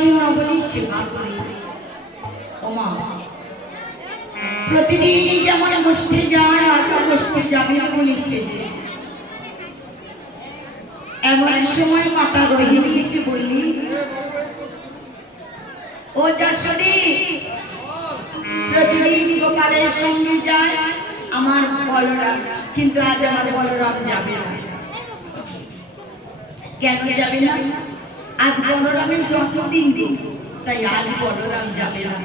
আমি নবনীর সেবা করি। ওমা প্রতিদিনই যেমন বসতে যায় আর বসতে যাবে বলে শেষে এমন সময় মাতা রোহিণী এসে বললি, ও যশোদী, প্রতিদিন গোপালের সঙ্গে যায় আমার বলরাম, কিন্তু আজ আমার বলরাম যাবে না। কেন যাবে না? আজ বলরামের জন্মদিন, তাই আজ বলরাম যাবে না।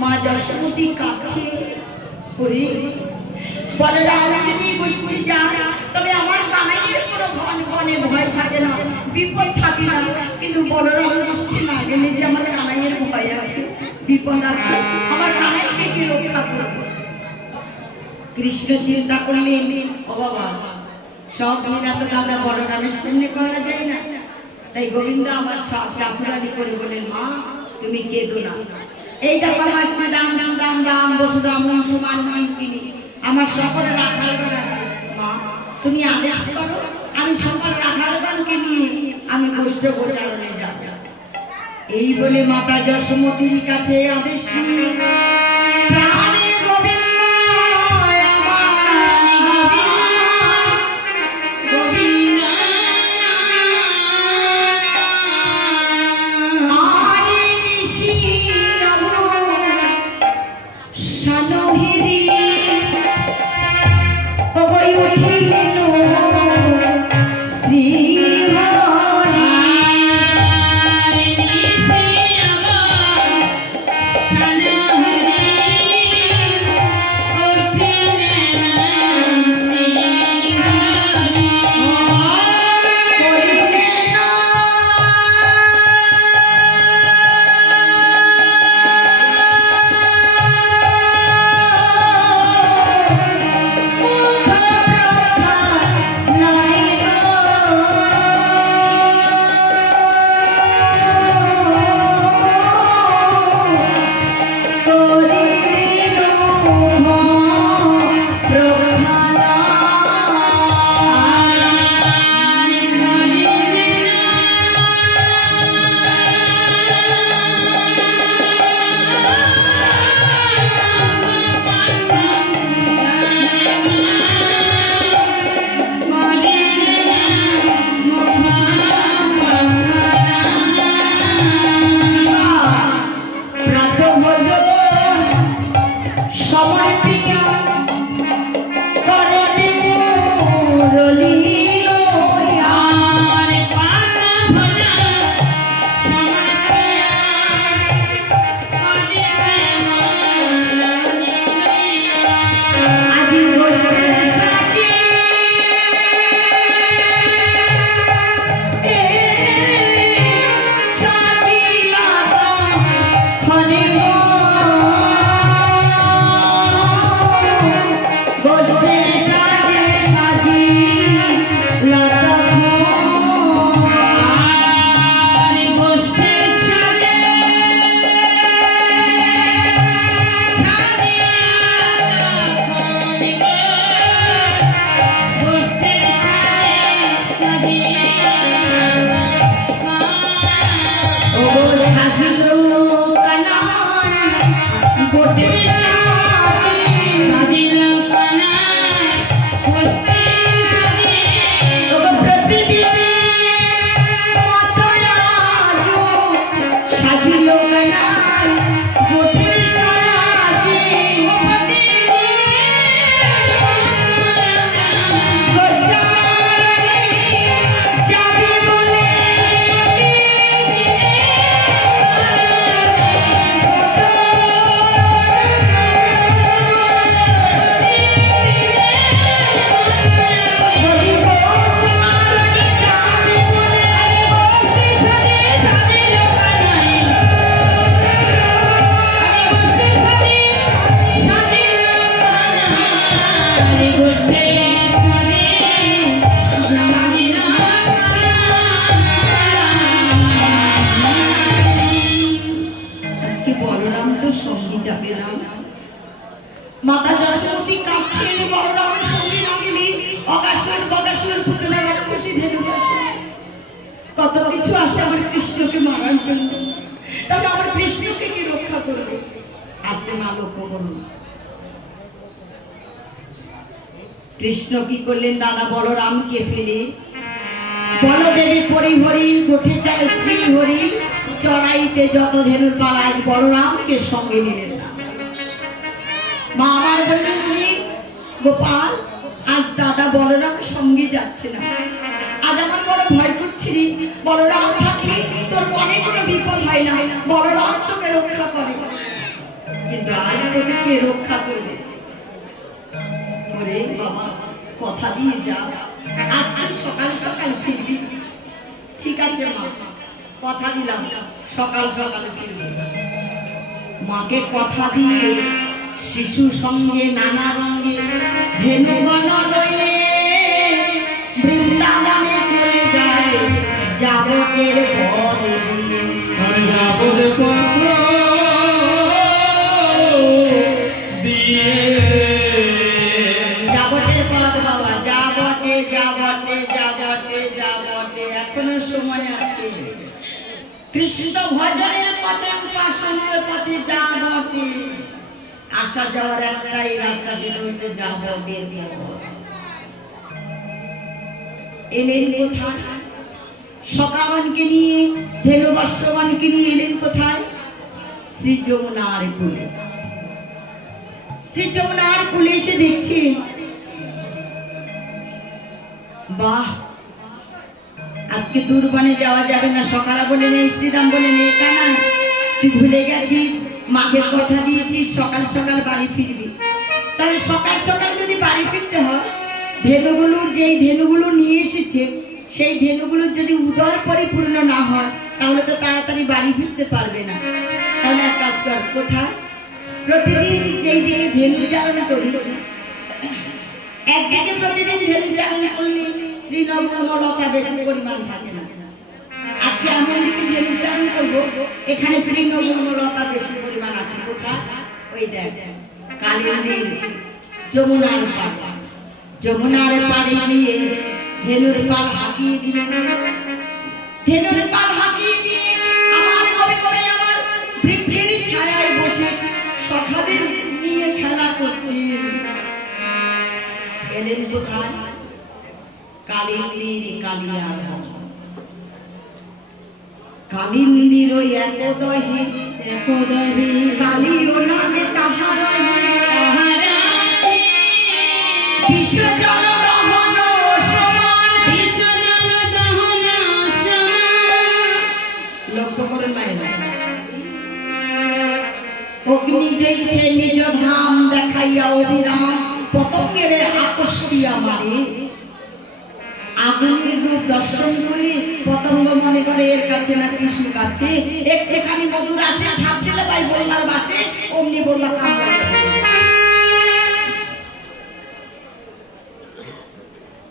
মা যশোমতী কাছে করে বলরাম যদি বসতে যায় তবে আমার কানাইয়ের কোনো বনে ভয় থাকে না, বিপদ থাকে না, কিন্তু বলরাম বসতে না গেলে যে আমার কানাইয়ের ভয় আছে, বিপদ আছে, আমার কানাইকে কে রক্ষা করবে? কৃষ্ণ চিন্তা করলেন, ও বাবা সব লীলা তো দাদা বলরামের সামনে করা যায় না, তাই গোবিন্দ আমার চাকুরানি করে বলেন, মা তুমি কেঁদো না, এই দেখো আমার শ্রীরাম সুরাম রাম বসুরাম সমান কিনি আমার সকল রাখালগণ আছে, মা তুমি আদেশ করো, আমি সকল রাখালগণকে নিয়ে আমি গোষ্ঠ গোচারণে যাব। এই বলে মাতা যশোমতীর কাছে আদেশ নিয়ে প্রাণে গোবিন্দ মাতা যশোমতী কাঁদছেন, বলরাম সঙ্গে না গেলে অগাসর বগাসর পুতনা রাক্ষসী ধেনু আসে, কত কিছু আসে আমার কৃষ্ণকে মারার জন্য। কৃষ্ণকে কি রক্ষা করবে? আস্তে মা লক্ষ্য করুন, কৃষ্ণ কি করলেন? দাদা বলরামকে ফেলে বলদেবী পরিহরি গোঠে চলে শ্রী হরি চড়াইতে যত ধেনুর পাড়ায় বলরামকে সঙ্গে নিলেন না। মা আমার বললেন, তুমি গোপাল আজ দাদা বলরাম সঙ্গে যাচ্ছে না, আজ আমার বড় ভয় করছে রে। বলরাম থাকলে তোর মনে কোনো বিপদ হয় না, বলরাম তোকে রক্ষা করে, কিন্তু আজ তোকে কে রক্ষা করবে? ওরে বাবা, কথা দিয়ে যা, আজ তুই সকাল সকাল ফিরবি। ঠিক আছে মা, কথা দিলাম সকাল সকাল ফিরবি। মাকে কথা দিয়ে শিশুর সঙ্গে নানা রঙে ধেনুবন লয়ে বৃন্দাবনে চলে যায় যাবকের পথ দিয়ে। যাবকের পথ দিয়ে, যাবকের পথ বাবা, যাবকে যাবকে যাবকে যাবকে, এখনো সময় আছে। কৃষ্ণ ভজনের পথে, উপাসনের পথে যাবকে। আসা যাওয়ার একটাই রাস্তা, সেটা হচ্ছে যাবকের পথ। এলেন কোথায়? সকাবানকে নিয়ে, ধেনুবর্ষবানকে নিয়ে এলেন কোথায়? শ্রী যমুনার কূলে। শ্রী যমুনার কূলে এসে দেখছি, বাহ, আজকে দূরবনে যাওয়া যাবে না। সকালে বলে নেই, শ্রীরাম বলে নেই, কানা তুই ভুলে গেছিস, মাকে কথা দিয়েছিস সকাল সকাল বাড়ি ফিরবি। তাহলে সকাল সকাল যদি বাড়ি ফিরতে হয়, ধেনুগুলো, যেই ধেনুগুলো নিয়ে এসেছে সেই ধেনুগুলো যদি উদর পরিপূর্ণ না হয়, তাহলে তো তাড়াতাড়ি বাড়ি ফিরতে পারবে না। তাহলে এক কাজ কর, কোথায় প্রতিদিন যেই দিকে ধেনু চালনা করি, একদিকে প্রতিদিন ধেনু চালনা করলে তৃণমূলতা বেশি পরিমাণ থাকে না। আজকে আমি দিকে ধেনু চালনা করবো, এখানে তৃণমূলতা বেশি পরিমাণ আছে। কোথায়? ওই দেখ, কালিন্দী যমুনার পাড়, যমুনার পাড়ে গিয়ে ধেনুর পাল হাঁকিয়ে দিয়ে, ধেনুর পাল হাঁকিয়ে দিয়ে আমার কবে কবে আমার বৃক্ষের ছায়ায় বসে সখাদের নিয়ে খেলা করছে। এলেন কোথায়? কালিন্দীর কালিয়া, কালিন্দীর ওই একদহে একদহে কালিও নামে তাহার বিশ্বজন দহন সমান, বিশ্বজন দহন সমান। লক্ষ্য করে মায়ের অগ্নি জ্বলছে নিজ ধাম দেখাইয়া অবিরাম, পতঙ্গের আকর্ষিয়া মারে। আগুনের রূপ দর্শন করে পতঙ্গ মনে করে এর কাছে না কৃষ্ণ কাছে, একটুখানি মধুর আসে ছাপ দিলে ভাই বললার বাসে, অমনি বললা কামড়া।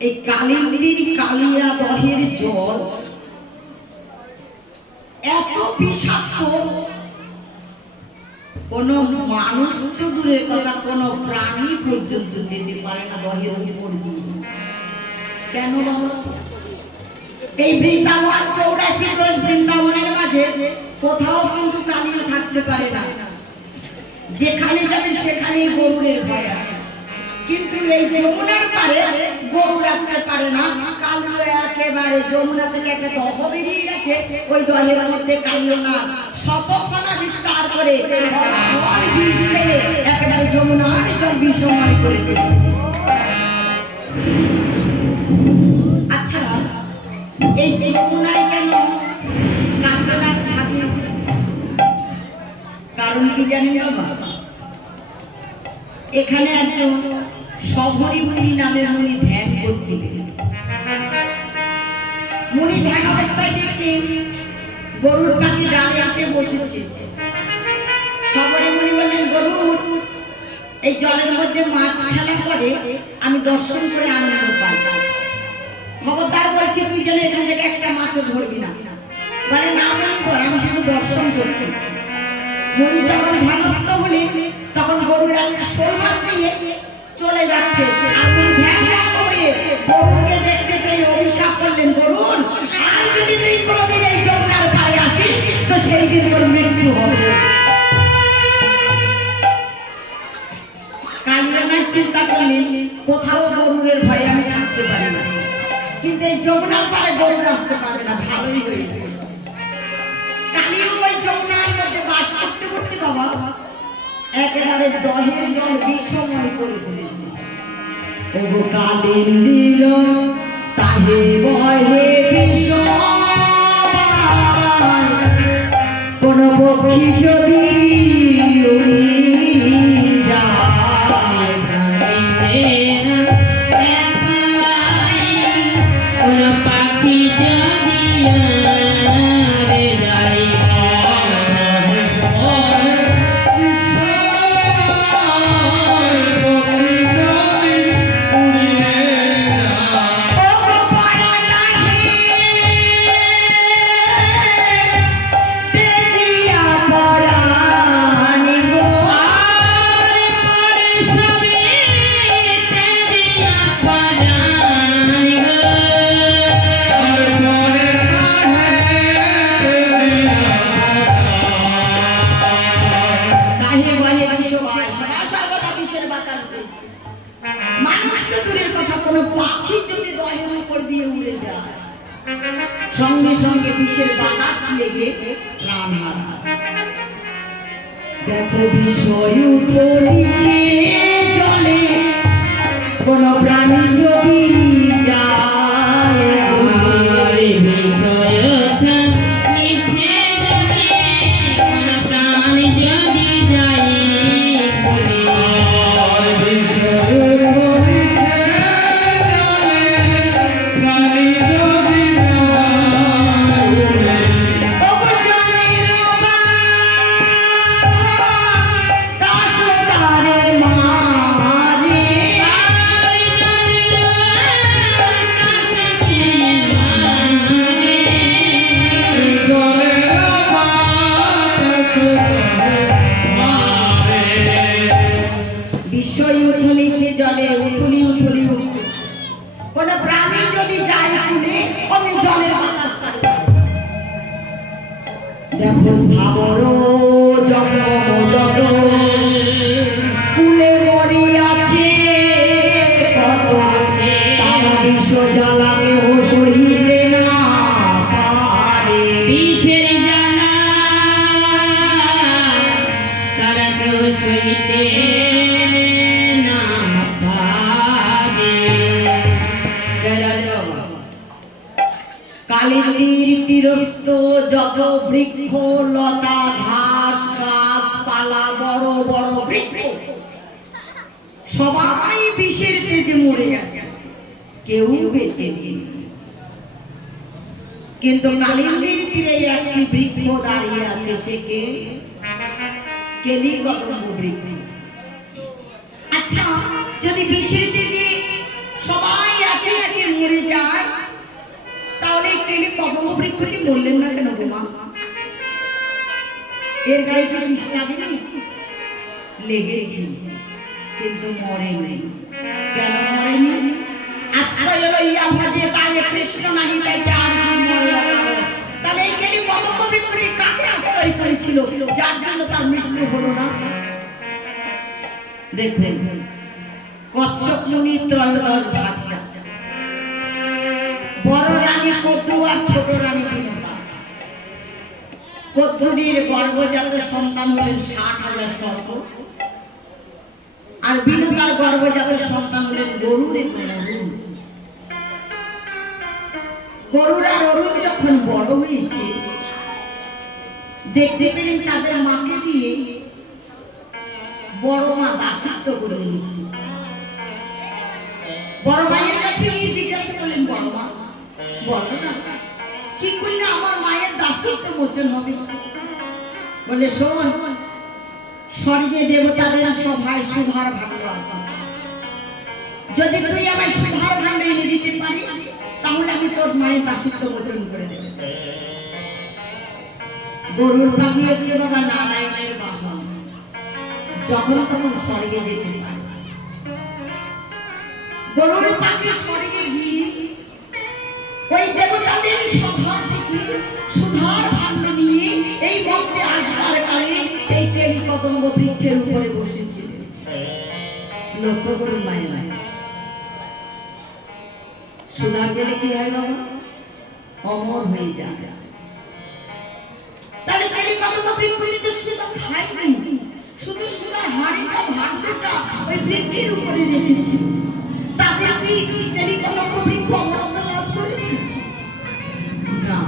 এই কালিন্দীর কালিয়া দহের জল এত বিষাক্ত, কোন মানুষ তো দূরের কথা, কোন প্রাণী পর্যন্ত যেতে পারে না দহের উপর দিয়ে। কেন? এই বৃন্দাবন 84 কোষ বৃন্দাবনের মাঝে কোথাও কিন্তু কালিও থাকতে পারে না, যেখানে যাবে সেখানে গরুরের ভয় আছে। কিন্তু এই যমুনার পারে গরু আসতে পারে না, কালিও একেবারে যমুনা থেকে একটা দহ বেরিয়ে গেছে, ওই দহের মধ্যে কালিও না শতখানা বিস্তার করে একেবারে যমুনার জল বিষময় করে দিয়েছে। আচ্ছা, এই যমুনায় কেন কাঁকড়া থাকে? কারণ কি জানি বাবা? এখানে একজন শবরী মুনি নামের মুনি ধ্যান করছিলেন। মুনি ধ্যান অবস্থায় দেখলেন গরুর পাখি ডালে এসে বসেছে। শবরী মুনি বললেন, গরুর এই জলের মধ্যে মাছ খেলা করে আমি দর্শন করে আনন্দ পাই, খবরদার বলছি তুই যেন এখান থেকে একটা মাছও ধরবি না। বলে, না মুনি বল, আমি শুধু দর্শন করছি। মুনি যখন ধ্যানস্থ হলেন, তখন গরুর একটা শোল মাছ নিয়ে চলে যাচ্ছে, আর মুনি ধ্যান হয়ে গরুকে দেখতে পেয়ে অভিশাপ করলেন, গরুর আর যদি তুই কোনোদিন এই যমুনার পাড়ে আসিস, তো সেই দিন তোর মৃত্যু হবে। কান্নার চিন্তা করলে কোথাও গরুরের ভয়ে আমি থাকতে পারি না, কিন্তু এই যমুনার পাড়ে গরু আসতে পারবে না। ভালোই হয়েছে, কালিও ওই যমুনার মধ্যে বাস করতে করতে বাবা একেবারে দহের জল বিষময় করে ফেলেছে। ও কালীর নীল তাহে বহে বিষময়, কোন পক্ষী যদি সঙ্গে সঙ্গে বিষের বাতাস লেগে প্রাণ হারায়। দেখো বিষয় উঠছে জলে, কোন প্রাণী যদি যায়, বিষয় নিচে জলে, কোন প্রাণী যদি যায়, দেখো স্থাবর জঙ্গম যত কুলে মরি আছে কত, তারা বিষ জ্বালাকে সহিতে না পারে, বিষের জ্বালা তারা কেউ সহিতে না পারে। কালিন্দীর তীরস্থ যত বৃক্ষ লতা ঘাস গাছপালা বড় বড় বৃক্ষ সবাই বিষের তেজে মরে গেছে, কেউ বেঁচে নেই। কিন্তু কালিন্দীর তীরে একটি বৃক্ষ দাঁড়িয়ে আছে, সে কে? কেলি কদম্ব বৃক্ষ। আচ্ছা, যদি বিষের তেজে সবাই একে একে মরে যায়, তাহলে কেলি কদম্ব বৃক্ষটি বললেন না কেন গো মা? এর গায়ে কি বিষ লেগেছে, কিন্তু মরেনি। কেন মরেনি? আশ্রয় হলো ইয়া ভাজে তাই কৃষ্ণ নাহি তাই অর্জুন মরে অকাল। তাহলে এই কেলি কদম্ব বৃক্ষটি কাকে আশ্রয় করেছিল, যার জন্য তার মৃত্যু হলো না? দেখবেন কচ্ছপ মুনি ত্রয়োদশ ভার্যা, বড় রানী কদ্দু আর ছোট রানী বিনোদা। কদ্দুরির গর্ভজাত সন্তান হলেন ৬০,০০০ সর্প, আর বিনোদার গর্ভজাত সন্তান হলেন গরুড়ের অরুণ। গরুড় আর অরুণ যখন বড় হয়েছে, দেখতে পেলেন তাদের মাকে দিয়ে বড় মা দাসত্ব করে দিচ্ছে। বড় ভাইয়ের কাছে গিয়ে জিজ্ঞাসা করলেন, বড় মা বলো না কি করলে আমার মায়ের দাসত্ব মোচন হবে? বলে, শোন, স্বর্গে দেবতাদের সভায় সুধার ভাণ্ড আছে, যদি তুই আমার সুধার ভাণ্ড এনে দিতে পারিস, তাহলে আমি তোর মায়ের দাসত্ব মোচন করে দেব। গরুর পাখি হচ্ছে বাবা নারায়ণের বাবা, যখন তখন স্বর্গে যেতে পারে। গরুর পাখি স্বর্গে গিয়ে ওই দেবতাদের সভা থেকে সুধার ভাণ্ড নিয়ে এই কদম্ব বৃক্ষের উপরে বসেছিলেন। লক্ষ্য করুন মায়ের সুধা গেলে কি হয় বাবা? অমর হয়ে যাবে। তাহলে কেলি কদম্ব বৃক্ষটি তো সুধা খায়নি, শুধু সুধার হাড়িটা ভাণ্ডটা ওই বৃক্ষের উপরে রেখেছিল। তাতে কি কেলি কদম্ব বৃক্ষ অমরত্ব লাভ করেছে? না,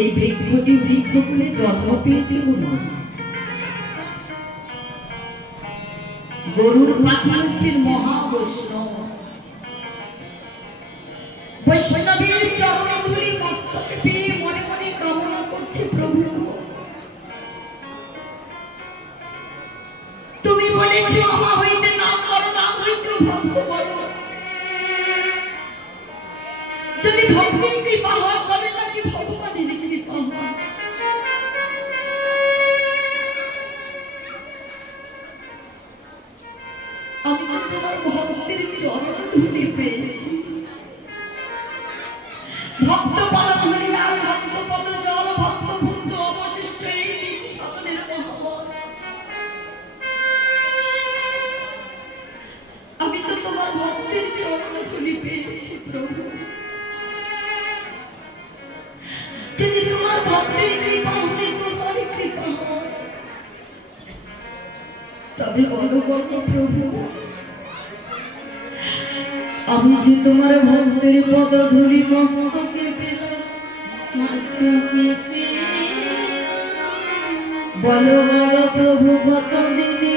এই বৃক্ষটি বৃক্ষকুলে জন্ম পেয়েছে গরুর পাখি হচ্ছেন মহাবৈষ্ণব। বৈষ্ণবের চরণ ধুলি মস্তকে পেয়ে মনে মনে কামনা করছে, প্রভু তুমি বলেছো আমা হইতে নাম করো, নাম হইতে ভক্ত বলো। যদি ভক্তির কৃপা হয় তবে নাকি ভগবানের কৃপা হয়। আমি তো তোমার ভক্তের চরণ ধুলি পেয়েছি। ভক্ত পদ ধরি আর ভক্ত পদ জল, ভক্ত ভক্ত অবশিষ্ট এই সাধনের মহাবল। আমি তো তোমার ভক্তের চরণ ধুলি পেয়েছি প্রভু। যদি তোমার ভক্তের কৃপা হয়, তোমার কৃপা হয়, তবে বলো কত প্রভু, আমি যে তোমার ভক্তের পদ ধুলি মস্তকে পেলাম, বলো বলো প্রভু কত দিনে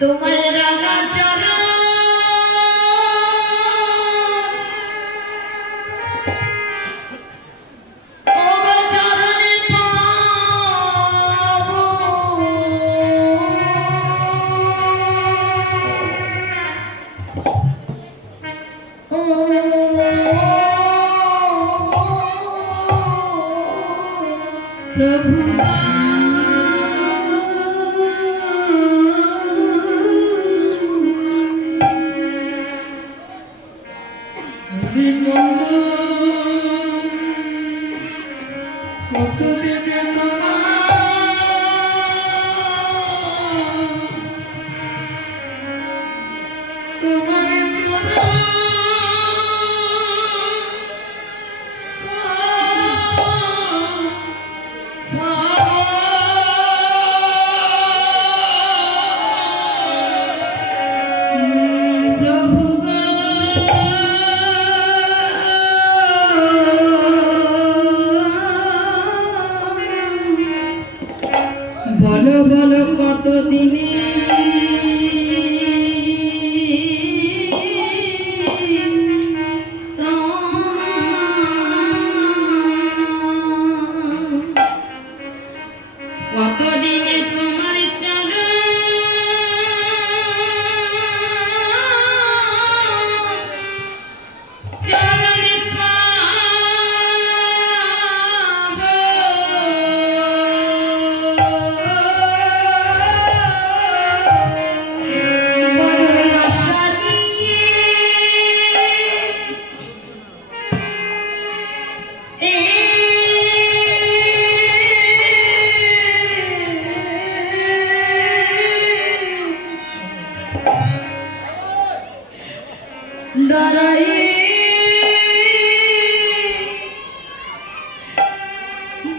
তোমার রাঙা চরণ প্রভু বলো বলো কত দিনে কত দিনে তোমার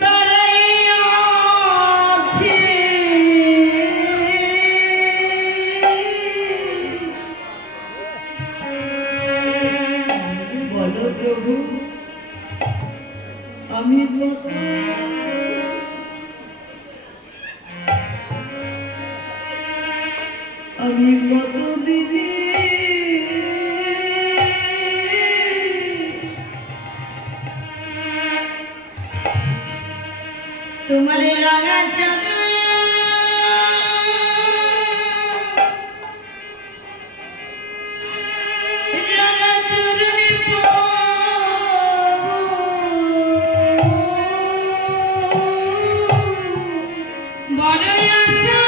দাঁড়াই আছে বলো প্রভু আমি কত দিনে তোমার রাঙা চরণ রাঙা চরণে বড় আশা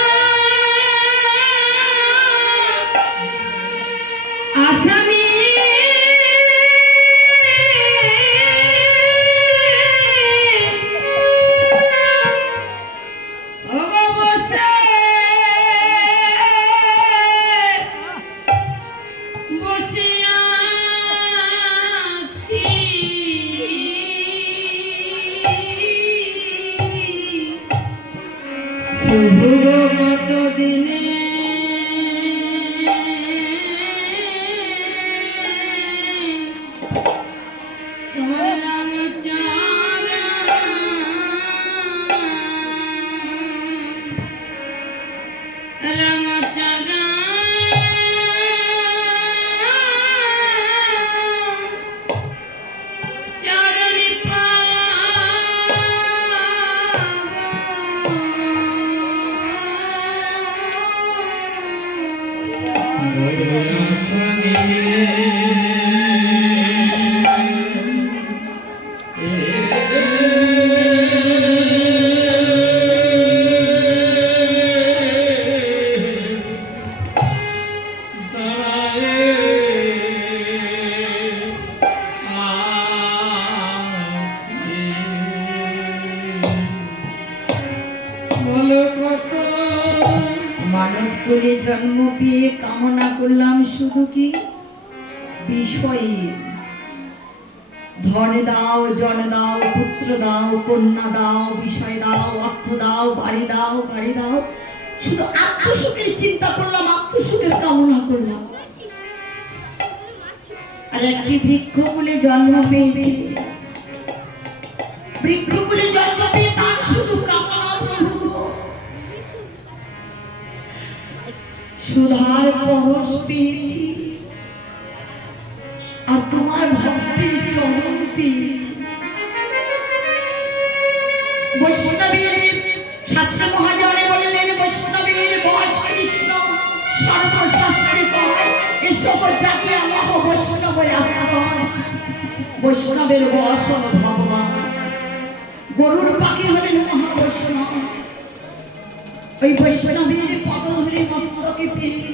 মানব করে জন্ম পেয়ে কামনা করলাম শুধু কি বিষয়ে, ধন দাও, জন দাও, পুত্র দাও, কন্যা দাও, বিষয় দাও, অর্থ দাও, বাড়ি দাও, গাড়ি দাও, শুধু আত্মসুখের চিন্তা করলাম, আত্মসুখের কামনা করলাম। আর একটি বৃক্ষ বলে জন্ম পেয়েছি, বৃক্ষ বলে জন্ম পেয়ে তার শুধু কামনা প্রভু সুধার পরশ পেয়েছি, আর তোমার ভক্তের চরণ পেয়েছি। বৈষ্ণবের শাস্ত্র মহাজনে বললেন, বৈষ্ণবের বশ কৃষ্ণ সর্বশাস্ত্রে কয়, এসব জাতিয়া মহ বৈষ্ণব আশ্রয়। বৈষ্ণবের বশ ভগবান, গরুর পাখি হলেন মহাবৈষ্ণব। ওই বৈষ্ণবের পদ ধরে মস্তকে পেয়ে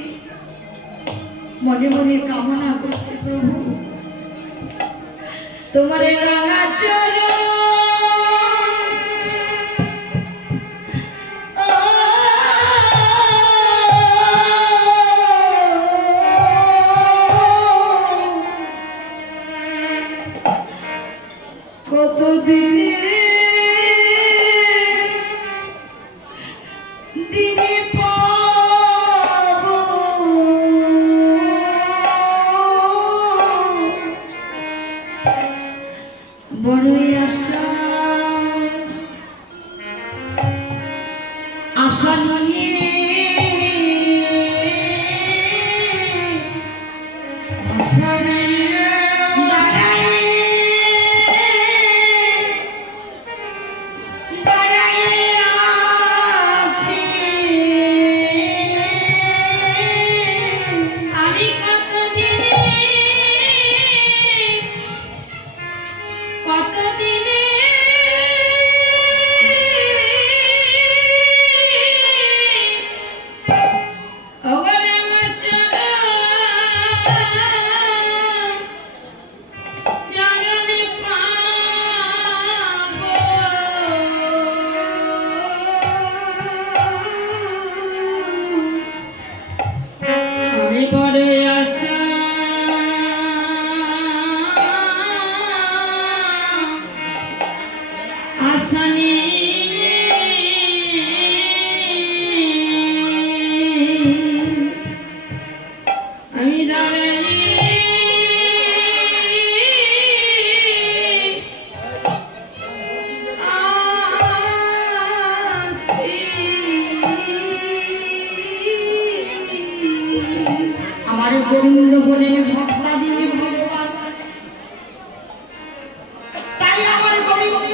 মনে মনে কামনা করছে, প্রভু তোমার রাঙা চরণ কতদিনে দিনে পাবো, বড়ই আশা আশা নিয়ে গোবিন্দ বলেন ভক্তাদিনী ভগবান, তাই আমার গোবিন্দ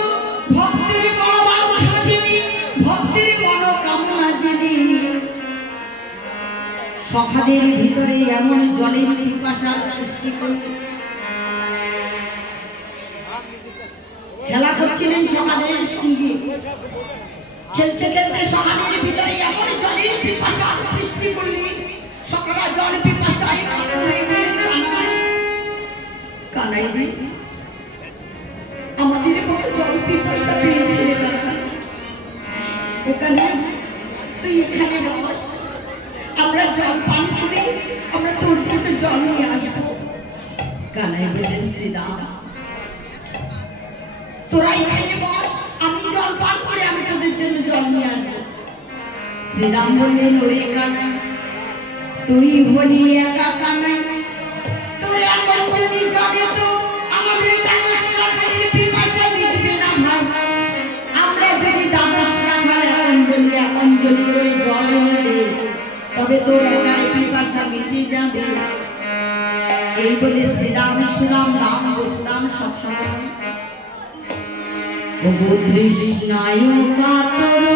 ভক্তের মনোবাঞ্ছা যিনি, ভক্তের মনোকামনা যিনি, সখাদের ভিতরে এমন জলের পিপাসার সৃষ্টি করে খেলা করছিলেন সখাদের সঙ্গে, খেলতে খেলতে সখাদের ভিতরে এমন জলের পিপাসার সৃষ্টি করলেন, সকালে জল পিপাসায় কানাই রে, আমাদের বড় জল পিপাসা পেয়েছে, ওখানে তুই এখানে বস, আমরা জল পান করে আমরা তোর জন্য জল নিয়ে আসবো। কানাই বললেন, শ্রীরাম তোরা এখানে বস, আমি জল পান করে আমি তোদের জন্য জল নিয়ে আসবো। শ্রীরাম বললেন, ওরে কানাই তুই বলি একা কানাই, তোর এমন যদি জলে তো আমাদের দ্বাদশ রাখালের পিপাসা মিটবে না ভাই, আমরা যদি দ্বাদশ রাখাল এখন যদি করে জল নেবে তবে তোর একার পিপাসা মিটে যাবে। এই বলে শ্রীরাম সুরাম রাম বসুরাম সবসময় তৃষ্ণায় কাতর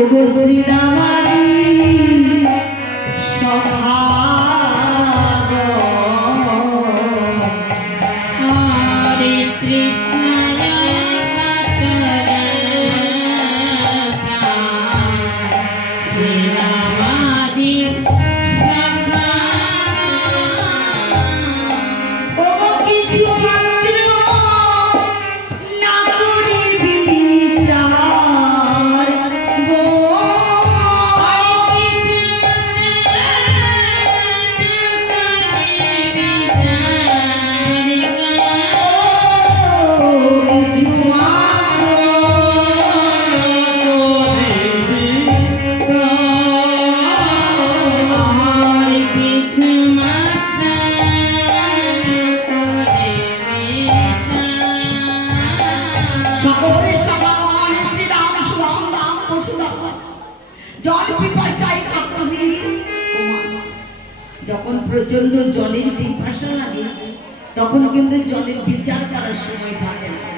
ওগো শ্রীরামারি সখা যখন প্রচন্ড জলের পিপাসা লাগে তখন কিন্তু জলের বিচার করার সময় থাকে না।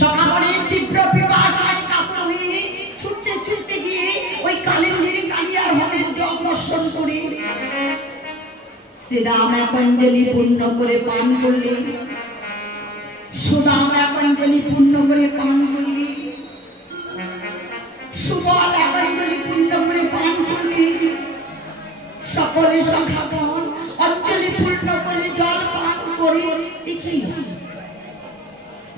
সকালের তীব্র পিপাসায় কাতর হয়ে ছুটতে ছুটতে গিয়ে ওই কালিন্দির কালিয়ার হ্রদের জল দর্শন করে শ্রীরাম এক অঞ্জলি পূর্ণ করে পান করলেন, সুদাম এক অঞ্জলি পূর্ণ করে পান করলেন, সুবল এক অঞ্জলি পূর্ণ করে পান করলেন। সকলে সখাগণ অঞ্জলি পূর্ণ করে জল পান করে দেখি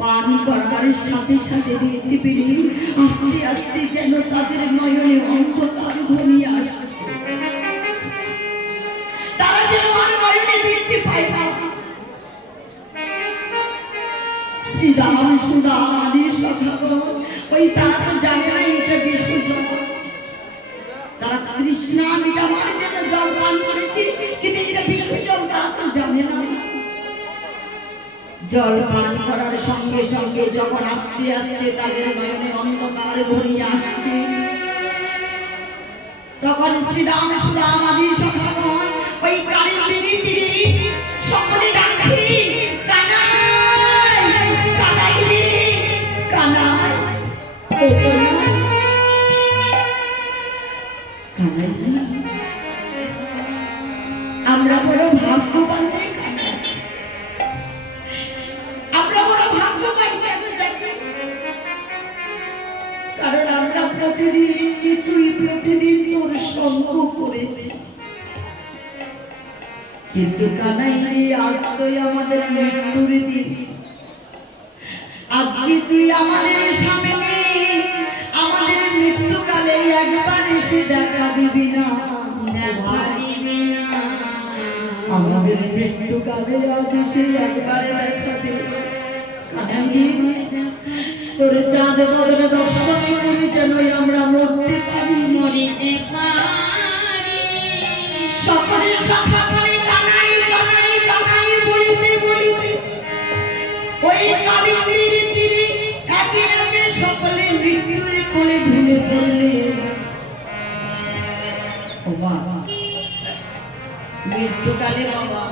পান করার সাথে সাথে দেখতে পেলেন আস্তে আস্তে যেন তাদের নয়নে অন্ধকার ঘনিয়ে আসছে। তারা যেন আর নয়নে দেখতে পায় না। শ্রীরাম সুদাম আদি সখাগণ ওই তারা তো জানে না এটা বিশ্বজল, তারা কৃষ্ণা মিটাবার জন্য জল পান করেছে, কিন্তু এটা বিশ্বজল তারা তো জানে না। জল পান করার সঙ্গে সঙ্গে যখন আস্তে আস্তে তাদের নয়নে অন্ধকার ঘনিয়ে আসছে তখন শ্রীরাম সুদাম আদি সখাগণ ওই কালিন্দির তীরে সকলে ডাকছে কানাই কানাই রে কানাই ও কানাই কানাই আমরা বড় ভাগ্যবান রে কানাই, আমরা বড় ভাগ্যবান কেন জানিস? কারণ আমরা প্রতিদিন তুই প্রতিদিন তোর সঙ্গ করেছি, কিন্তু কানাই রে আজ তুই আমাদের মৃত্যুর দিন, আজকে তুই আমাদের সামনে আমাদের মৃত্যুকালে একবার এসে দেখা দিবি না, আমাদের মৃত্যুকালে আজ এসে একবারে দেখা দিবি। কানাই তোর চাঁদ বদলে দর্শন করে যেন আমরা মরতে পারি, মরিতে পারি। সকলের সখা করে কানাই কানাই কানাই বলিতে বলিতে ওই কালিন্দির তীরে একে একে সকলে মৃত্যুর কোলে ঢুলে পড়লে। ও বাবা, মৃত্যুকালে বাবা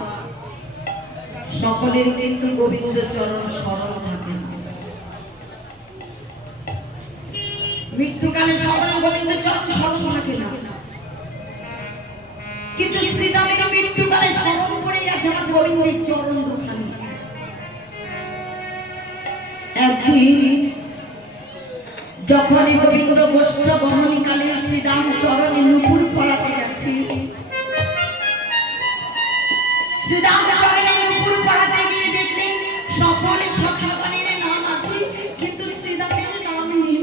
সকলের কিন্তু গোবিন্দ চরণ স্মরণ থাকে না। মৃত্যুকালে সকলের গোবিন্দ চরণ স্মরণ থাকে না, কিন্তু শ্রীরামের মৃত্যুকালে স্মরণ করে আছে আমার গোবিন্দের চরণ দুখানি। একদিন যখনই গোবিন্দ গোষ্ঠ গমনকালে শ্রীরাম চরণে নুপুর পড়াতে যাচ্ছে, শ্রীরাম চরণে নুপুর পড়াতে গিয়ে দেখলেন সকলে সখাগণের নাম আছে কিন্তু শ্রীরামের নাম নেই।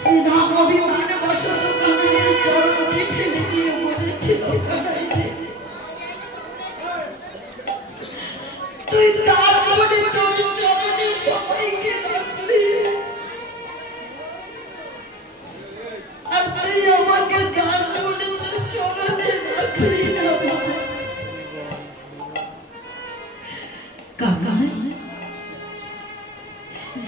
শ্রীরাম অভিমান বশত কানাইয়ের চরণকে ঠেলে দিয়ে বলেছিল, কানাই তুই তার বলে তোর চরণে সবাইকে রাখলি, আর তুই আমাকে দান বলে তোর চরণে রাখলি না। কানাই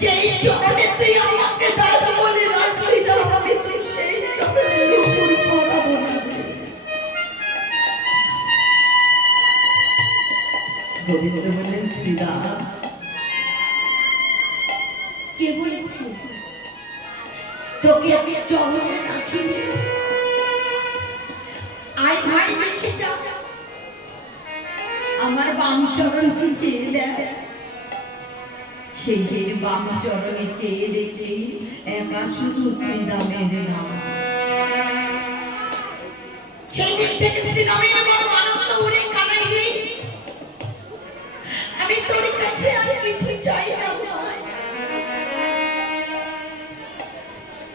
যেই চরণে তুই আমাকে দান বলে রাখলি না, আমি তুই সেই চরণে নুপুর পরাবো না। গোবিন্দ বললেন শ্রীরাম কে বলেছে তোকে আমি চরণে রাখিনি? আয় ভাই দেখে যাও, আমার বাম চরণটি চেয়ে দেয়। সেই বাম চরণে চেয়ে দেখলেই একা শুধু শ্রীরামের নাম। সেই দিন থেকে শ্রীরামের বড় আনন্দ ওরে কানাই রে, আমি তোর কাছে আর কিছু চাই না ভাই,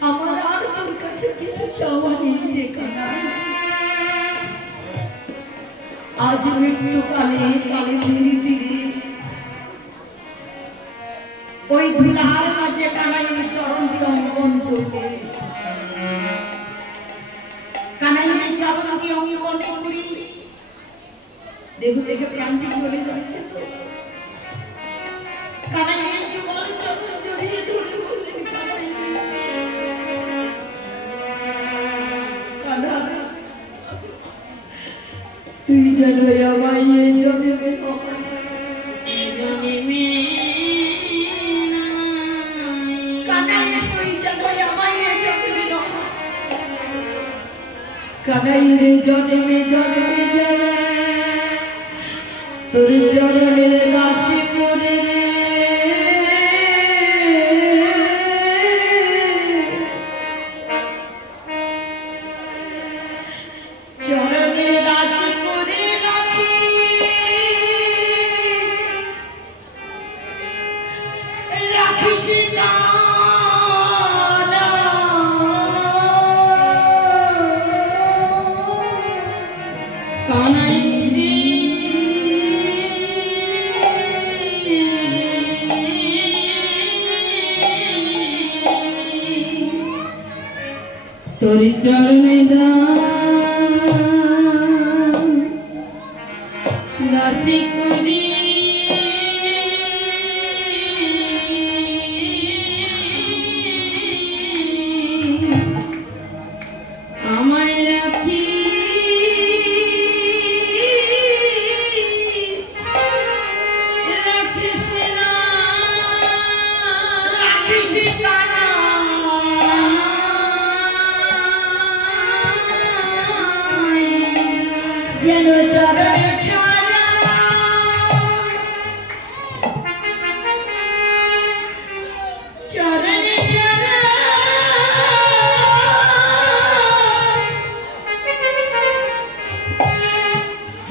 আমার আর তোর কাছে কিছু চাওয়া নেই রে কানাই। আজ মৃত্যুকালে কালের তীরে ওই ধুলার মাঝে কানাইয়ের চরণটি অঙ্কন করলে, কানাইয়ের চরণটি অঙ্কন করি দেহ থেকে প্রাণটি চলে যাচ্ছে তো কানাইয়ের যুগল চরণ জড়িয়ে ধরে বললেন, কানাই কানা তুই যেন আমায় এই জন্মে কানাই রে জন্মে জন্মে জন্মে তোর চরণের দাসী করে চরণের দাসী করে রাখি, রাখিস না তোর চরণে দাসী করি আমায় রাখি, রাখিস না রাখিস না যেন চরণে ছাড়া চরণে ছাড়া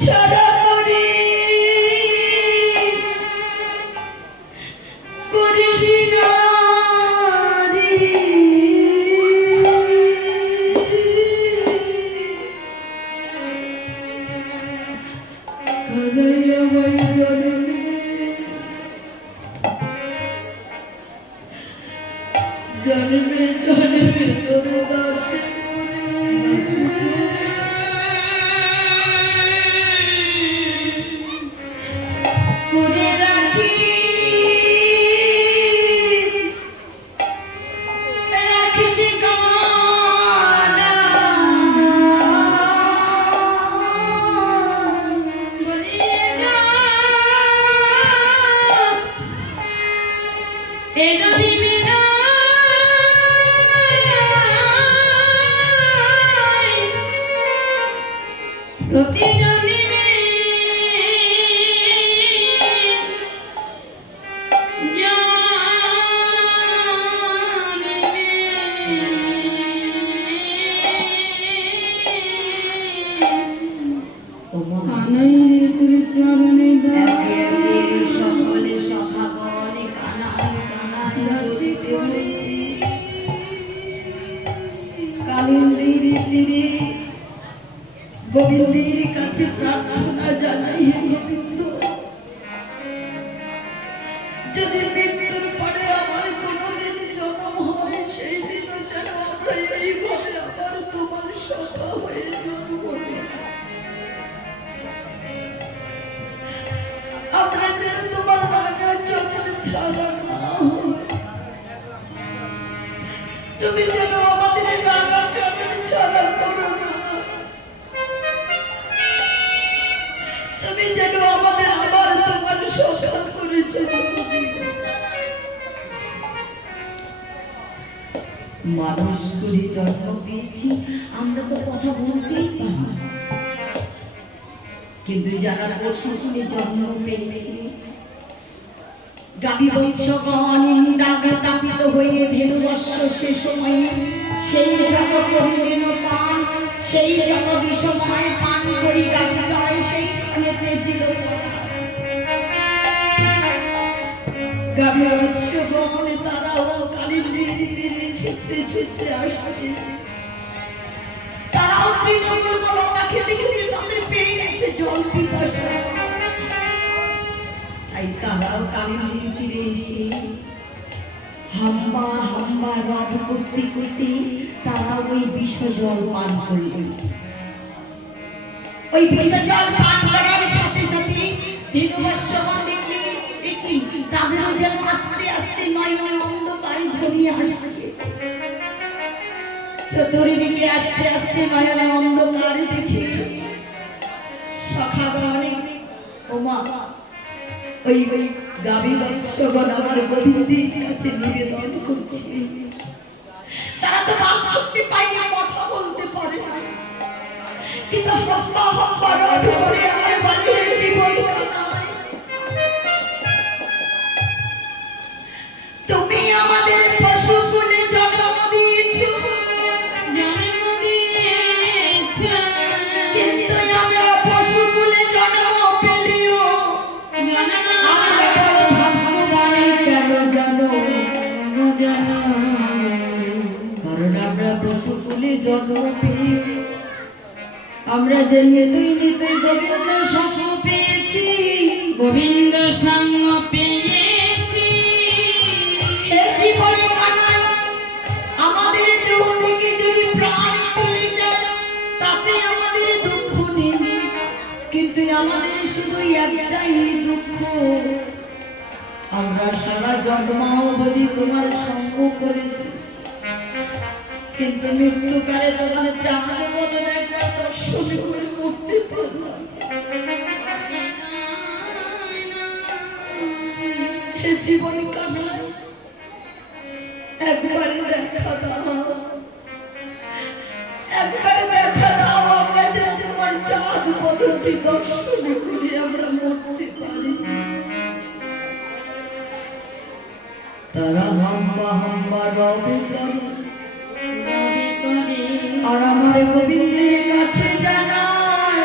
ছাড়া করি করিস না রে। জন্মে জন্মে তোর দাসী করে রাখি, রাখিস কানা বলিয়ে না এ জন্মে না প্রতি জন্মে সকলে সখাগণে কানাই কানাই কালিন্দির তীরে গোবিন্দের কাছে প্রার্থনা জানাই, হে গোবিন্দ যদি মৃত্যুর পরে আমার কোনোদিন জন্ম হয় সেই দিনও যেন আমরা এইভাবে আবার তোমার সখা হয়ে জন্ম নেই, আমরা যেন তোমার রাঙা চরণ ছাড়া না হই, তুমি যেন আমাদের রাঙা চরণ ছাড়া করো না, তুমি যেন আমাদের আবার তোমার সখা করেছো। মানুষ করে জন্ম পেয়েছি, আমরা তো কথা বলতেই পারি না। কিন্তু যারা পশু করে জন্ম পেয়েছে, গাভী বৎসগণ নিদাগে তাপিত হয়ে ধেনুবর্ষ সে সময়ে সেই যত করিলেন পান, সেই যত বিষময় পান করি গাভী জয় সেইখানে তেজিল। গাভী বৎসগণ তারাও কালীর তীরে ছুটতে ছুটতে আসছে, তারাও তৃণমূল লতা খেতে খেতে তাদের পেয়ে গেছে জল পিপাসা। তাই তারাও কালীর তীরে এসে হাম্বা হাম্বা রব করতে করতে তারা ওই বিষ জল পান করলেন। ওই বিষ জল পান করার সাথে সাথে ধীনবৎসগণ দেখলেন তাদেরও যেন আস্তে আস্তে নয়নে অন্ধকার ঘনিয়ে আসছে। চতুর্দিকে আস্তে আস্তে নয়নে অন্ধকার দেখে সখাগণে ওমা ওই গাভী বৎসগণ আমার গোবিন্দের কাছে নিবেদন করছে। তারা তো বাক শক্তি পায় না, কথা বলতে পারে না, কিন্তু হম্বা হম্বা রব করে আর বাঁধে জীবন কানায়। তুমি আমাদের পশু কুলে জন্ম দিয়েছো, কিন্তু আমরা পশু কুলে জন্ম পেলেও আমরা বড় ভাগ্যবান। কেন জানো? কারণ আমরা পশু কুলে জন্ম পেয়ে আমরা যে নিতই নিতই গোবিন্দ সঙ্গ পেয়েছি, গোবিন্দ সঙ্গ পেয়েছি। হে জীবনে কানাই, আমাদের দেহ থেকে যদি প্রাণ চলে যায় তাতে আমাদের দুঃখ নেই, কিন্তু আমাদের শুধু একটাই দুঃখ, আমরা সারা জন্মাবধি তোমার সঙ্গ করেছি, কিন্তু মৃত্যুকালে তোমার চাঁদ বদলে একবার দর্শন করে করতে পারলাম। হে জীবন কানাই, একবারে দেখা দাও, একবারে দেখা দাও, আমরা যেন তোমার চাঁদ বদলটি দর্শন করে আমরা মরতে পারি। তারা হাম্বা হাম্বা রবে করে আর আমার গোবিন্দের কাছে জানাই,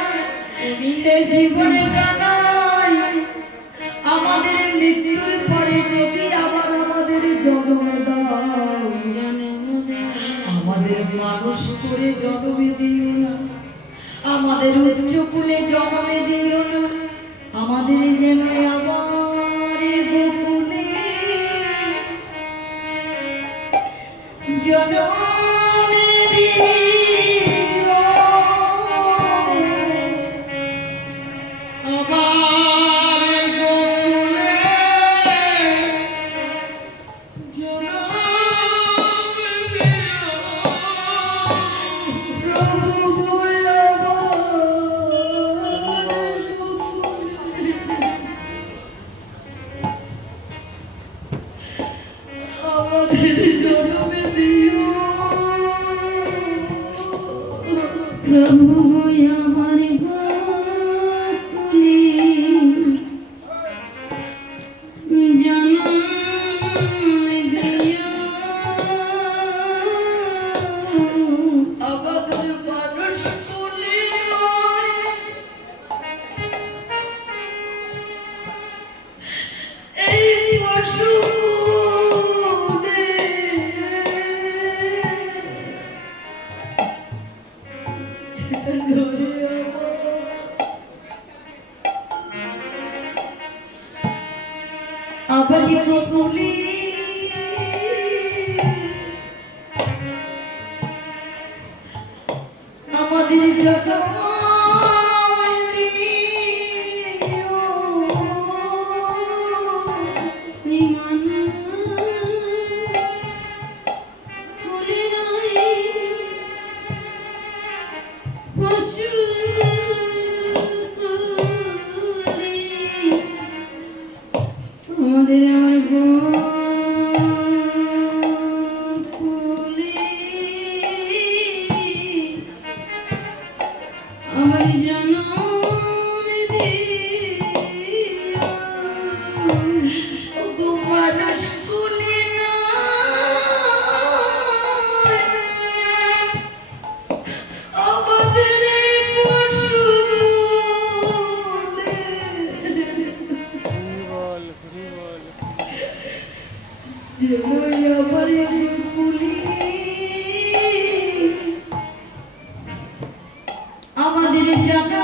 হে জীবনে কানাই, আমাদের মৃত্যুর পরে যদি আবার আমাদের জন্ম দাও, আমাদের মানুষ করে জন্মে দিও না, আমাদের উচ্চ কুলে জন্মে দিও না, আমাদের যেন আবার গোকুলে জন্মে দিও। প্রভু আমার গোকুলে জন্ম দিও, আমাদের মানুষ কুলে এই পশু কুলে আমাদের জানা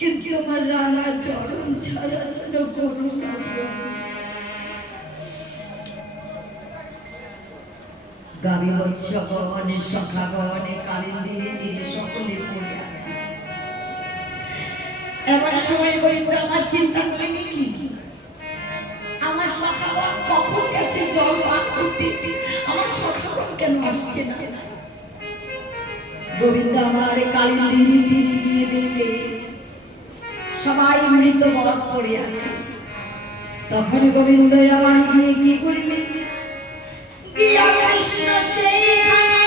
কিন্তু আমার রাঙা চরণ ছাড়া যেন করুণা গাবি বৎসগণে সখাগণে কালিন্দিরে তীরে সকলে পড়ে আছে। এমন সময় গোবিন্দ আমার চিন্তা করেনি কি আমার সখাগণ কখন গেছে জল পান করতে, আমার সখাগণ কেন আসছে না। গোবিন্দ আমার কালিন্দিরে তীরে গিয়ে দেখে সবাই মৃত বধ পড়ে আছে। তখন গোবিন্দ আমার গিয়ে কি করলেন, গিয়া কৃষ্ণ সেইখানে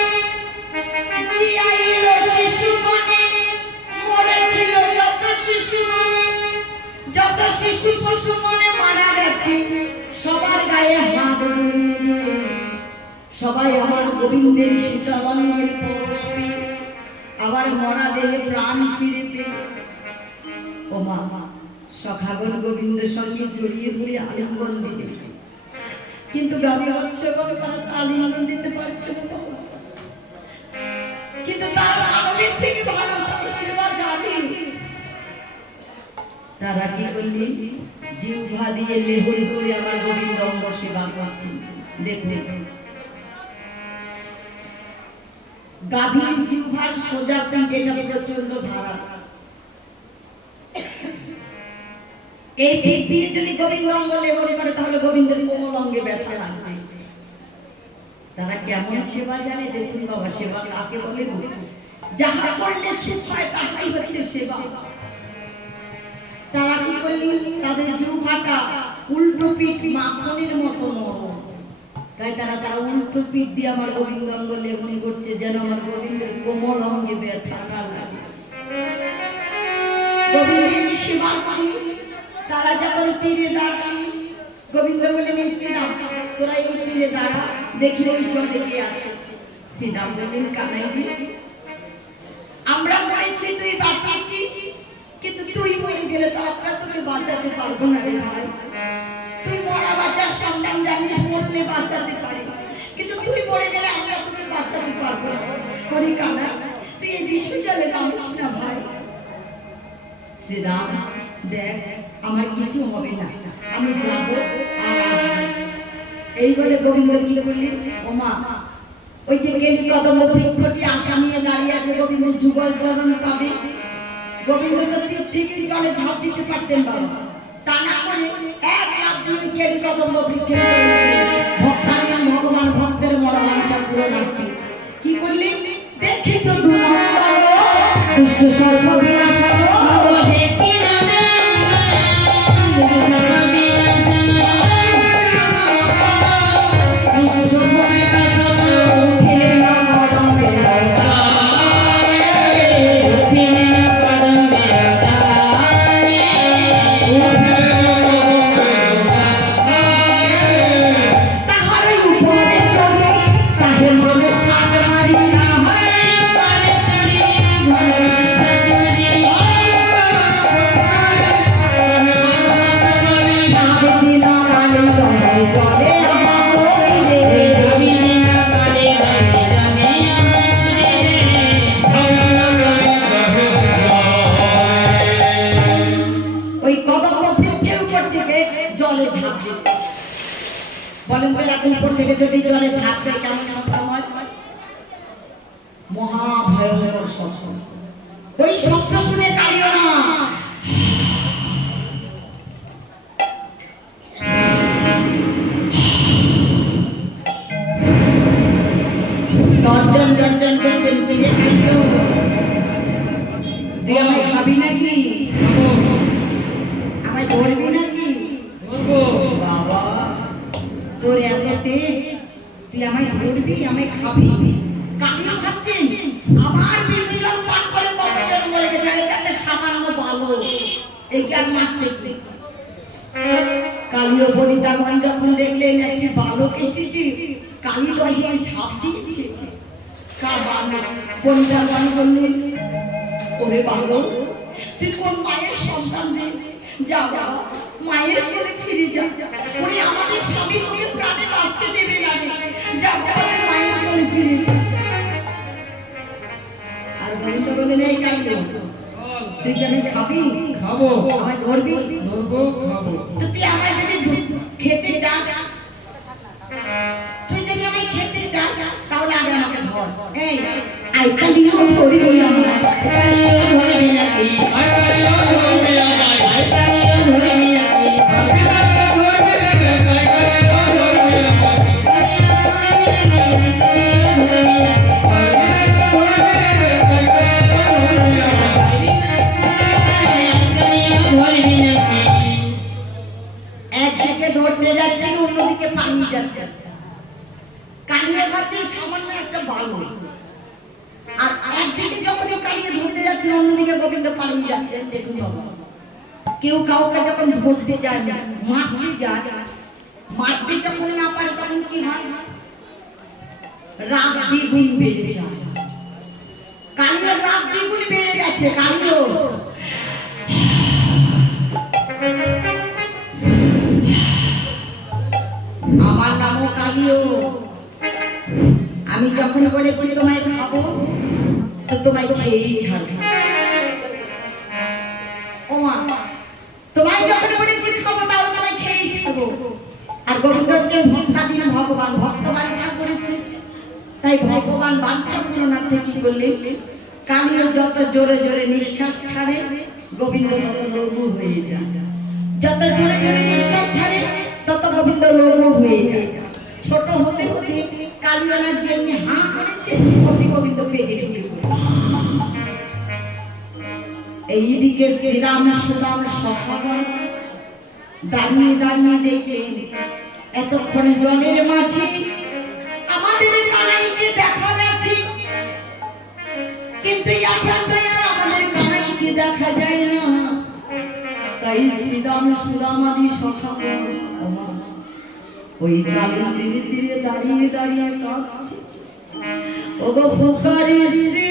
জিয়াইল শিশুগণে, মরেছিল যত শিশুগণে, যত শিশু পশু মনে মারা গেছে সবার গায়ে হাত বুলিয়ে দিয়ে সবাই আমার গোবিন্দের সীতাবন্ধের পরশ পেয়ে আবার মরা দেহে প্রাণ ফিরে পেয়ে ও মা সখাগণ গোবিন্দ সঙ্গে জড়িয়ে ধরে আলিঙ্গন দিতে, কিন্তু গাবি বৎসগণ তারা আলিঙ্গন দিতে পারছে না। কিন্তু তারা মানবের থেকে ভালো তারা সেবা জানে। তারা কি করলি জিহ্বা দিয়ে লেহরি করে আমার গোবিন্দ অঙ্গ সেবা করছেন। দেখুন গাভীর জিহ্বার সোজা পিঠে এটা প্রচন্ড ধারা, এই পিঠ দিয়ে যদি গোবিন্দ অঙ্গ লেহরি করে তাহলে গোবিন্দের কোমল অঙ্গে ব্যথা লাগবে। তারা কেমন সেবা জানে দেখুন বাবা, সেবা কাকে বলে যাহা করলে সুখ হয় তাহাই হচ্ছে সেবা। তারা কি করলেন, তাদের জিহ্বাটা উল্টো পিঠ মাখনের মতো নরম, তাই তারা উল্টো পিঠ দিয়ে আমার গোবিন্দ অঙ্গ লেপন করছে, যেন আমার গোবিন্দের কোমল অঙ্গে ব্যথা না লাগে। গোবিন্দের সেবা করি। তারা যখন তীরে দাঁড়ায়, গোবিন্দ বললেন শ্রীরাম তোরা এই তীরে দাঁড়া, দেখি ওই জলে কে আছে। শ্রীরাম বললেন কানাই, আমরা মরেছি তুই বাঁচিয়েছিস, কিন্তু তুই মরে গেলে তো আমরা তোকে বাঁচাতে পারবো না রে ভাই। তুই মরা বাঁচার সন্ধান জানিস, মরলে বাঁচাতে পারিস, কিন্তু তুই মরে গেলে আমরা তোকে বাঁচাতে পারবো না। করি কানা তুই এই বিশ্ব জলে নামিস না ভাই। শ্রীরাম দেখ আমার কিছু হবে না, আমি যাবো। এই বলে গোবিন্দ কি করলেন, ওমা ওই যে কেলি কদম বৃক্ষটি আশা নিয়ে দাঁড়িয়ে আছে, গোবিন্দ যুগল চরণ পাবে। গোবিন্দ তো তীর থেকে জলে ঝাঁপ দিতে পারতেন বাবা, তা না করে এক লাফ দিয়ে কেলি কদম বৃক্ষের ভক্তাধীন ভগবান ভক্তের মনোবাঞ্ছা পূরণার্থী কি করলেন, দেখেছ দু নম্বর দুষ্ট সর্ববিনাশ যদি জলে ঝাঁপতে কেমন হয়, মহাভয়ঙ্কর শব্দ। ওই শব্দ শুনে কাঁদিও না, গর্জন গর্জন করছেন, তুই আমায় খাবি নাকি, আমায় ধরবি নাকি? বাবা তোর এত তেজ, তুই আমায় ধরবি আমায় খাবি? কালিও খাচ্ছেন, আমার বিসর্জন পান করে কতজন মরে গেছে, একটা সামান্য বালো এই জ্ঞান মারতে। কালিও বনিতাগণ যখন দেখলেন একটি বালক এসেছে, কালী দহে ঝাঁপ দিয়েছে। বনিতাগণ বললেন, ওরে বালক তুই কোন মায়ের সন্তান রে, যা বাবা মায়ের কোলে ফিরে যা, ওরে আমাদের স্বামী তোকে প্রাণে বাঁচতে দেবে না রে, যা যাবে মায়ের কোলে ফিরে যা। আর বলিত বলে নেই কাইলো, তুই কি আমায় খাবি? খাবো। আমায় ধরবি? ধরবো, খাবো। তো তুই আমায় যদি খেতে চাস, তুই যদি আমায় খেতে চাস তাহলে আগে আমাকে ধর। এই আই কালিও ধরবি আমায়, ধরবি নাকি? আই কালিও ধরবি আমায়, আই কালিও ধরবি নাকি? একদিকে ধরতে যাচ্ছি, অন্যদিকে পানি যাচ্ছে। কালিয়ে খাচ্ছে সামান্য একটা বালু, আর একদিকে যখন কালিয়ে ধরতে যাচ্ছে, অন্যদিকে গোবিন্দ পালিয়ে যাচ্ছে। দেখুন বাবা, কেউ কাউকে যখন ধরতে যায়, মারতে যায়, মারতে যখন না পারে তখন কি হয়, রাগ দ্বিগুণ বেড়ে যায়। কালিয়ের রাগ দ্বিগুণ বেড়ে গেছে। কালিও আমার নামও কালিও, আমি যখন বলেছি তোমায় খাবো তো তোমায় খেয়েই ছাড়বো। ও মা, তোমায় যখন বলেছি খাবো তাহলে তোমায় খেয়েই ছাড়বো। আর গোবিন্দ হচ্ছেন ভক্তাধীন ভগবান, ভক্ত বাঞ্ছা করেছে, তাই ভগবান বাঞ্ছা পূরণার্থে কি করলেন, কালিও যত জোরে জোরে নিঃশ্বাস ছাড়ে গোবিন্দ তত লঘু হয়ে যায়, যত জোরে জোরে নিঃশ্বাস ছাড়ে তত গোবিন্দ লঘু হয়ে যায়। ছোট হতে হতে কালিয়ানার জন্য হাঁ করেছে, অতি গোবিন্দ পেটে ঢুকে পড়ে। এইদিকে শ্রীরাম সুদাম সখাগণ দাঁড়িয়ে দাঁড়িয়ে দেখলেন এতক্ষণ জলের মাঝে আমাদের কানাইকে দেখা গেছে, কিন্তু এখন তো আর আমাদের কানাইকে দেখা যায় না। তাই শ্রীরাম সুদাম আদি সখাগণ ওই কালী ধীরে ধীরে দাঁড়িয়ে দাঁড়িয়ে কাঁদছে। ওগো ফুকারি শ্রী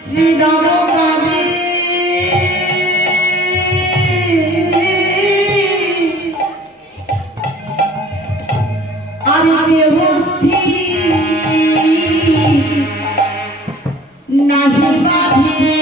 শ্রীরাম কাঁদে, আর কেহ স্থির নাহি বাঁধিবে।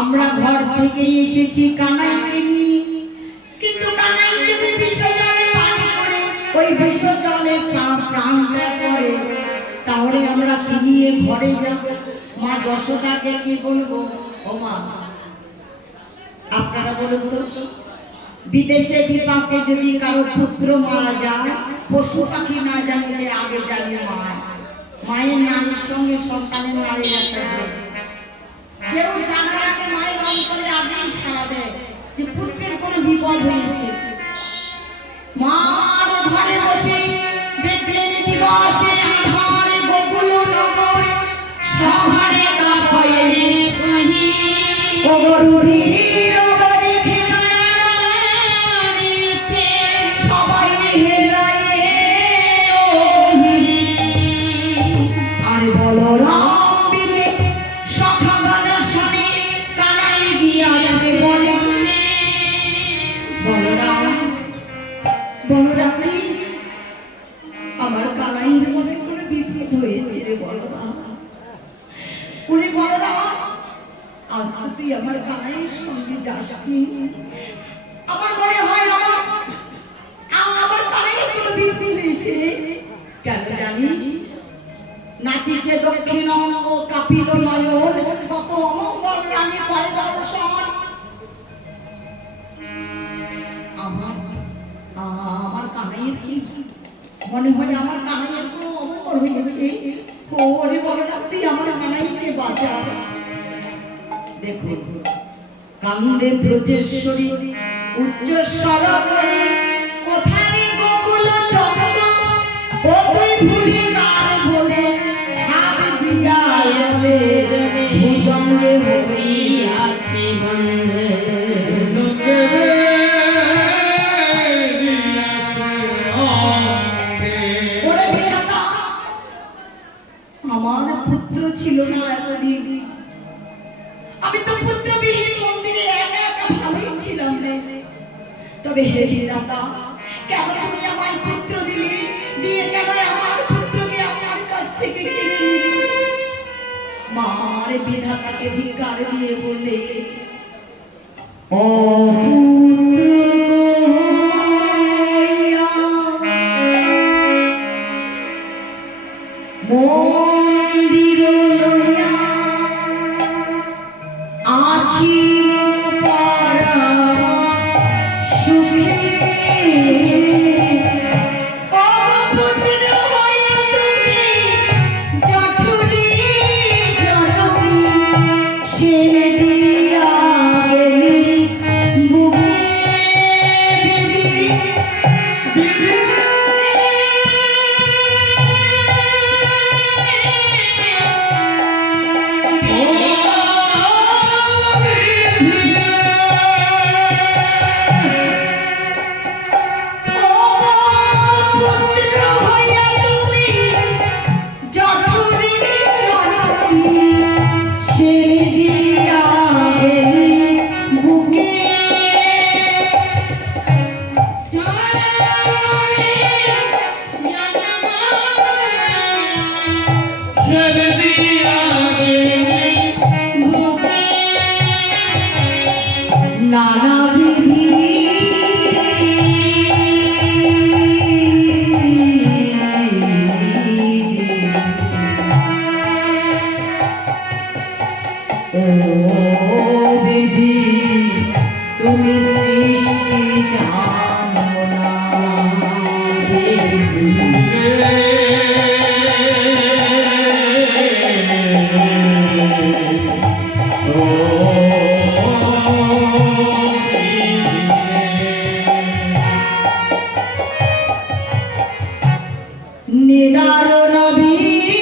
আমরা ঘর থেকে এসেছি কানাইকে নিয়ে, কিন্তু কানাই যদি বিসর্জনে পান করে ওই বিসর্জনে প্রাণ ত্যাগ করে, তাহলে আমরা কি নিয়ে ঘরে যাব? মা যশোদাকে কি বলবো? ও মা, আপনারা বলুন তো, বিদেশে বিপাকে যদি কারো পুত্র মারা যায়, পশু পাখি না জানিলে আগে জানে মা। মায়ের নারীর সঙ্গে সন্তানের নারীর একটা কেউ জানার আগে মায়ের অন্তরে আগেই সাড়া দেয় যে পুত্রের কোনো বিপদ হয়েছে। মার ঘরে বসে দেখলেন দিবসে আধারে গোকুল নগর সহারে কাঁপয়ে কহি ও গরুধীর বড়ি ঘেরাইতে সবাই হেরায়ে আর বলরাম আমার কানাইয়ের মনে কোনো বিপদ হয়েছে রে বলরাম। উনি বলরাম আজ থেকে তুই আমার কানাইয়ের সঙ্গে যাসনি। আমার মনে হয় আমার কানাইয়ের কোনো বিপদ হয়েছে। কেন জানিস? নাচিছে দক্ষিণ অঙ্গ কাপিল নয়ন, কত অমঙ্গল রানী করে দর্শন। আমার কানাইয়ের কি মনে হয় আমার কানাইয়ের কোনো অমঙ্গল হয়েছে। ওরে বলরাম তুই আমার কানাইকে বাঁচা। দেখো কান্দে ব্রজেশ্বরী উচ্চ স্বর করে, কোথারে গোকুল চন্দ্র ও তুই ভুলি গান বলে ছাপ দিয়া জলে ভুজঙ্গে হইয়াছি বন্ধে। ওরে বিধাতা, আমার পুত্র ছিল না এতদিন, আমি তো পুত্রবিহীন মন্দিরে একা একা ভালোই ছিলাম রে। তবে হে বিধাতা, কেন তুমি আমায় পুত্র দিলে? দিয়ে কেন আমার পুত্রকে আমার কাছ থেকে কেড়ে নিলে? মা আমার বিধাতাকে ধিক্কার দিয়ে বললে, ও মন্দির লইয়া আছি পারা সুখে, অপুত্র হয়ে তুমি জঠুরি জননী ছেড়ে দিয়া গেলি বুকে নানা বিধি ও বিধি তুমি সৃষ্টি জানো না। নিদারুণ বিধি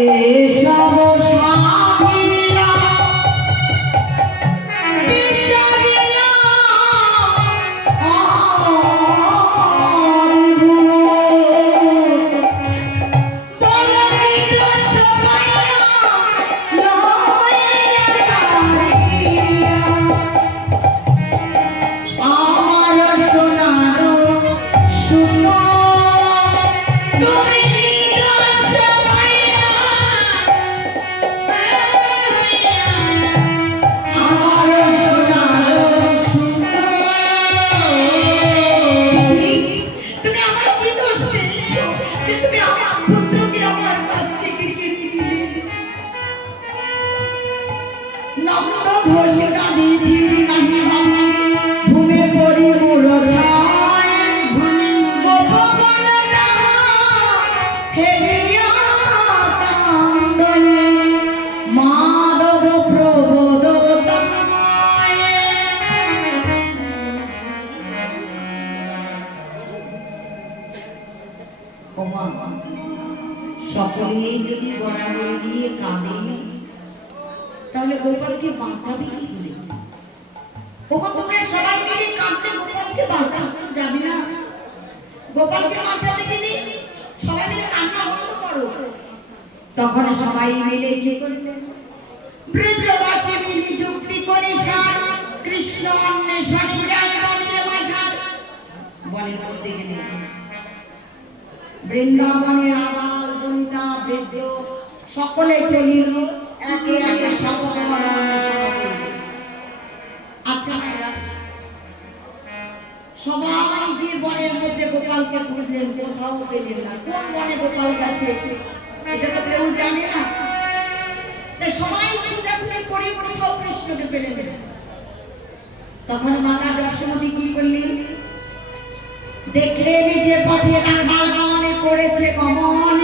এসব সাধিলা বিচারিয়া সকলেই যদি গড়াগড়ি দিয়ে কাঁদে তাহলে গোপালকে বাঁচাবে কি করে? ওগো তোমরা সবাই মিলে কাঁদতে গোপালকে বাঁচাতে যাবে না? গোপালকে বাঁচাতে গেলে সবাই মিলে কান্না বন্ধ করো। তখন সবাই মিলে কি করবে? ব্রজবাসী মিলে যুক্তি করে সার কৃষ্ণ অন্বেষণে যায় বনের মাঝার। বনের মধ্যে গেলে বৃন্দাবনের আবাল বনিতা বৃদ্ধ সকলে চলিল একে একে আচ্ছা সবাই গিয়ে বনের মধ্যে গোপালকে খুঁজলেন, কোথাও পেলেন না। কোন বনে গোপাল গেছে এটা তো কেউ জানে না। তাই সবাই খুঁজে করে কোথাও কৃষ্ণকে পেলেন না। তখন মাতা যশোমতী কি করলেন, দেখলেন যে পথে রাখাল গানে করেছে গমন,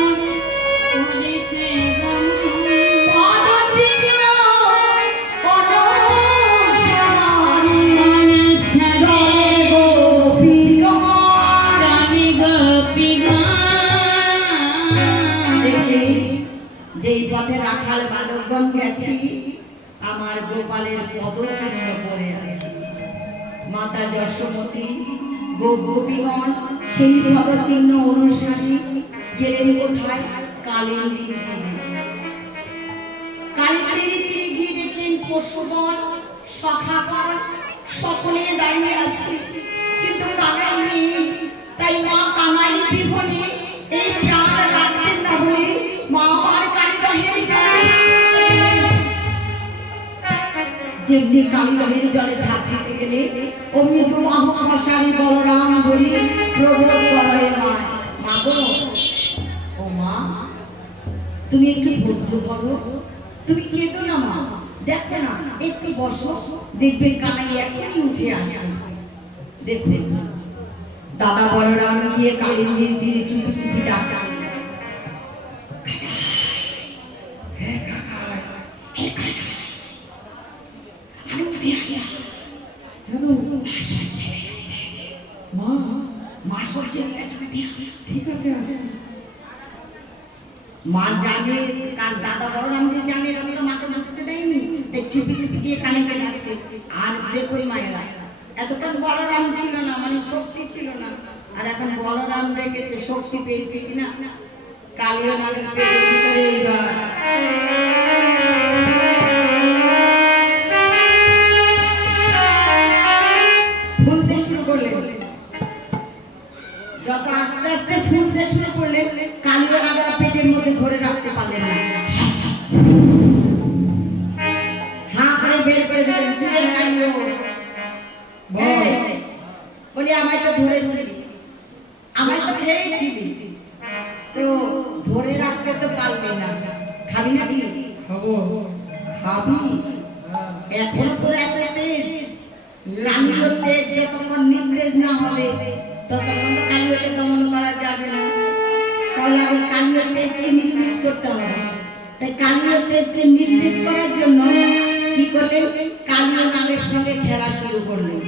যেই পথে রাখাল বালকগণ গেছি আমার গোপালের পদচিহ্ন পড়ে আছে। মাতা যশোমতী গোপীগণ সেই পদচিহ্ন অনুসারী গেলেন কোথায়? কালিন্দীর তীরে। কালিন্দীর তীরে গিয়ে দেখলেন পশুগণ সখাগণ সকলে দাঁড়িয়ে আছে, কিন্তু কানাই নেই। তাই মা কানাই বিভনে এই প্রাণ রাখতেন না বলে মা আমার কালিদহের যে কালিদহের জলে ঝাঁপ দিতে গেলে অমনি দুবাহু মশারি বলরাম বলি প্রবোধ করে মা গো, ও মা তুমি একটু ধৈর্য ধরো, তুমি কেঁদো না মা, দেখো না একটু বসো, দেখবে কানাই এখনই উঠে আসবে। দেখুন দাদা বলরাম গিয়ে কালিন্দীর তীরে চুপি চুপি ডাকছেন, মা জানে দাদা বলরাম যে জানে আমি তো মাকে বুঝতে দেয়নি, তাই চুপি চুপি গিয়ে কানে কানে আছে। আর দেখুন মায়েরা এতক্ষণ বলরাম ছিল না, মানে শক্তি ছিল না, আর এখন বলরাম রেখেছে শক্তি পেয়েছে কিনা। কালিয়া নাগের পেটের ভিতরে এইবার ফুলতে শুরু করলেন। যত আস্তে আস্তে ফুলতে শুরু করলেন কালিয়া নাগের পেটের মধ্যে ধরে রাখতে পারলেন না, হাঁ করে বের করে দিলেন। চুলে কালিও বলি আমায় তো ধরেছিলি, আমায় তো খেয়েছিলি, তো ধরে রাখতে তো পারলি না, খাবি নাকি? খাবি। এখনো তোর এত তেজ, কালিও তেজ যতক্ষণ নির্দেশ না হবে ততক্ষণ তো কালিওকে দমন করা যাবে না। তাহলে আগে কালিও তেজকে নির্দেশ করতে হবে। তাই কালিও তেজকে নির্দেশ করার জন্য কি করলেন? কালিও নাগের সঙ্গে খেলা শুরু করলেন।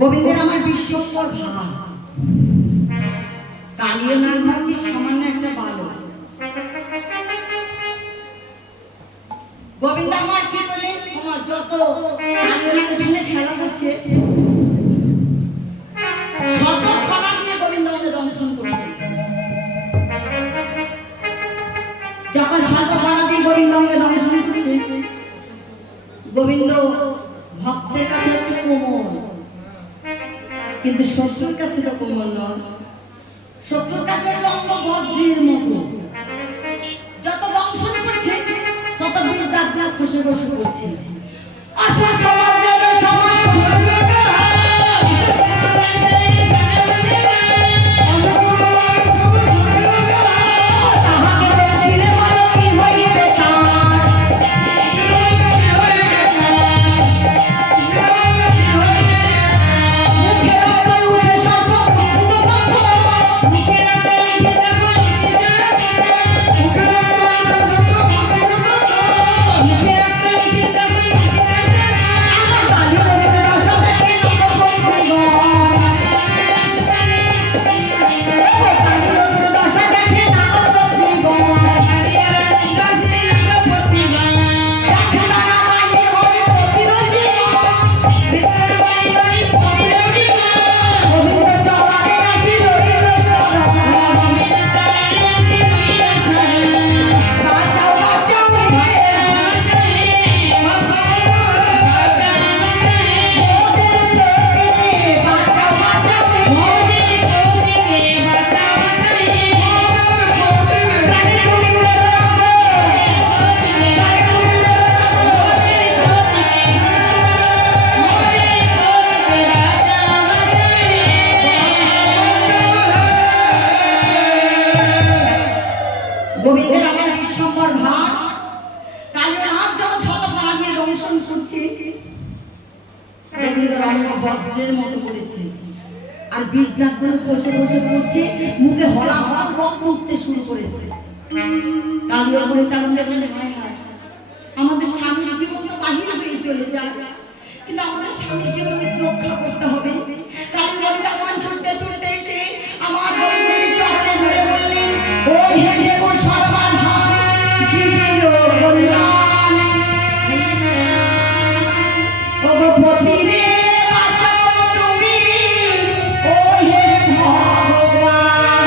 গোবিন্দের আমার বিশ্বকর ভাব, কালিও নাগ ভাবছি সামান্য একটা বালক। গোবিন্দ আমার কি বলে যত কালিও নাগের সঙ্গে খেলা করছে শত ফলা দিয়ে গোবিন্দ আমাকে দংশন করছে। যখন শত ফলা দিয়ে গোবিন্দ আমাকে দংশন করছে, গোবিন্দ ভক্তের কাছে হচ্ছে কোমল, কিন্তু শত্রুর কাছে তো কোমল নয়, শত্রুর কাছে হচ্ছে অঙ্গ বজ্রের মতো। বসে করছি আশা সমাজের সমস্যা গোবিন্দের আমার বিশ্বম্বর ভাব কালীয় নাম যখন শতকরা দিয়ে দংশন করছে গোবিন্দ রানীর বস্ত্রের মতো করেছে আর বীজনাথ গুলো বসে বসে পড়ছে মুখে হলা হলা রক্ত উঠতে শুরু করেছে কালীয় বলে তখন দেখলেন হায় হায় আমাদের স্বামীর জীবন তো বাহির হয়ে চলে যায় কিন্তু আমাদের স্বামীর জীবন রক্ষা করতে হবে কালী বলে তখন ছুটতে ছুটতে এসে আমার গোবিন্দের চরণে ধরে বললেন ও হে দেব সর্বাধার জীবের কল্যাণ ও গো পতি রে বাঁচাও তুমি ও হে ভগবান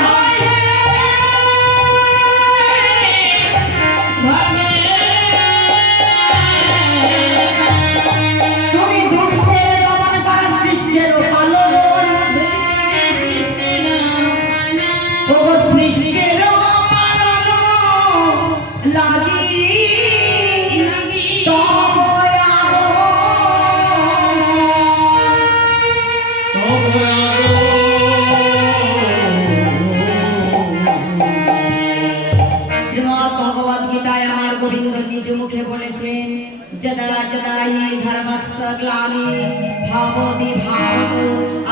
তুমি দুষ্টের দমন করা সৃষ্টের পালন ও গো সৃষ্টের পালন লাগি শ্রীমদ্ ভগবদ গীতায় আমার গোবিন্দ নিজ মুখে বলেছেন যদা যদা হি ধর্মস্য গ্লানি ভাবতি ভারত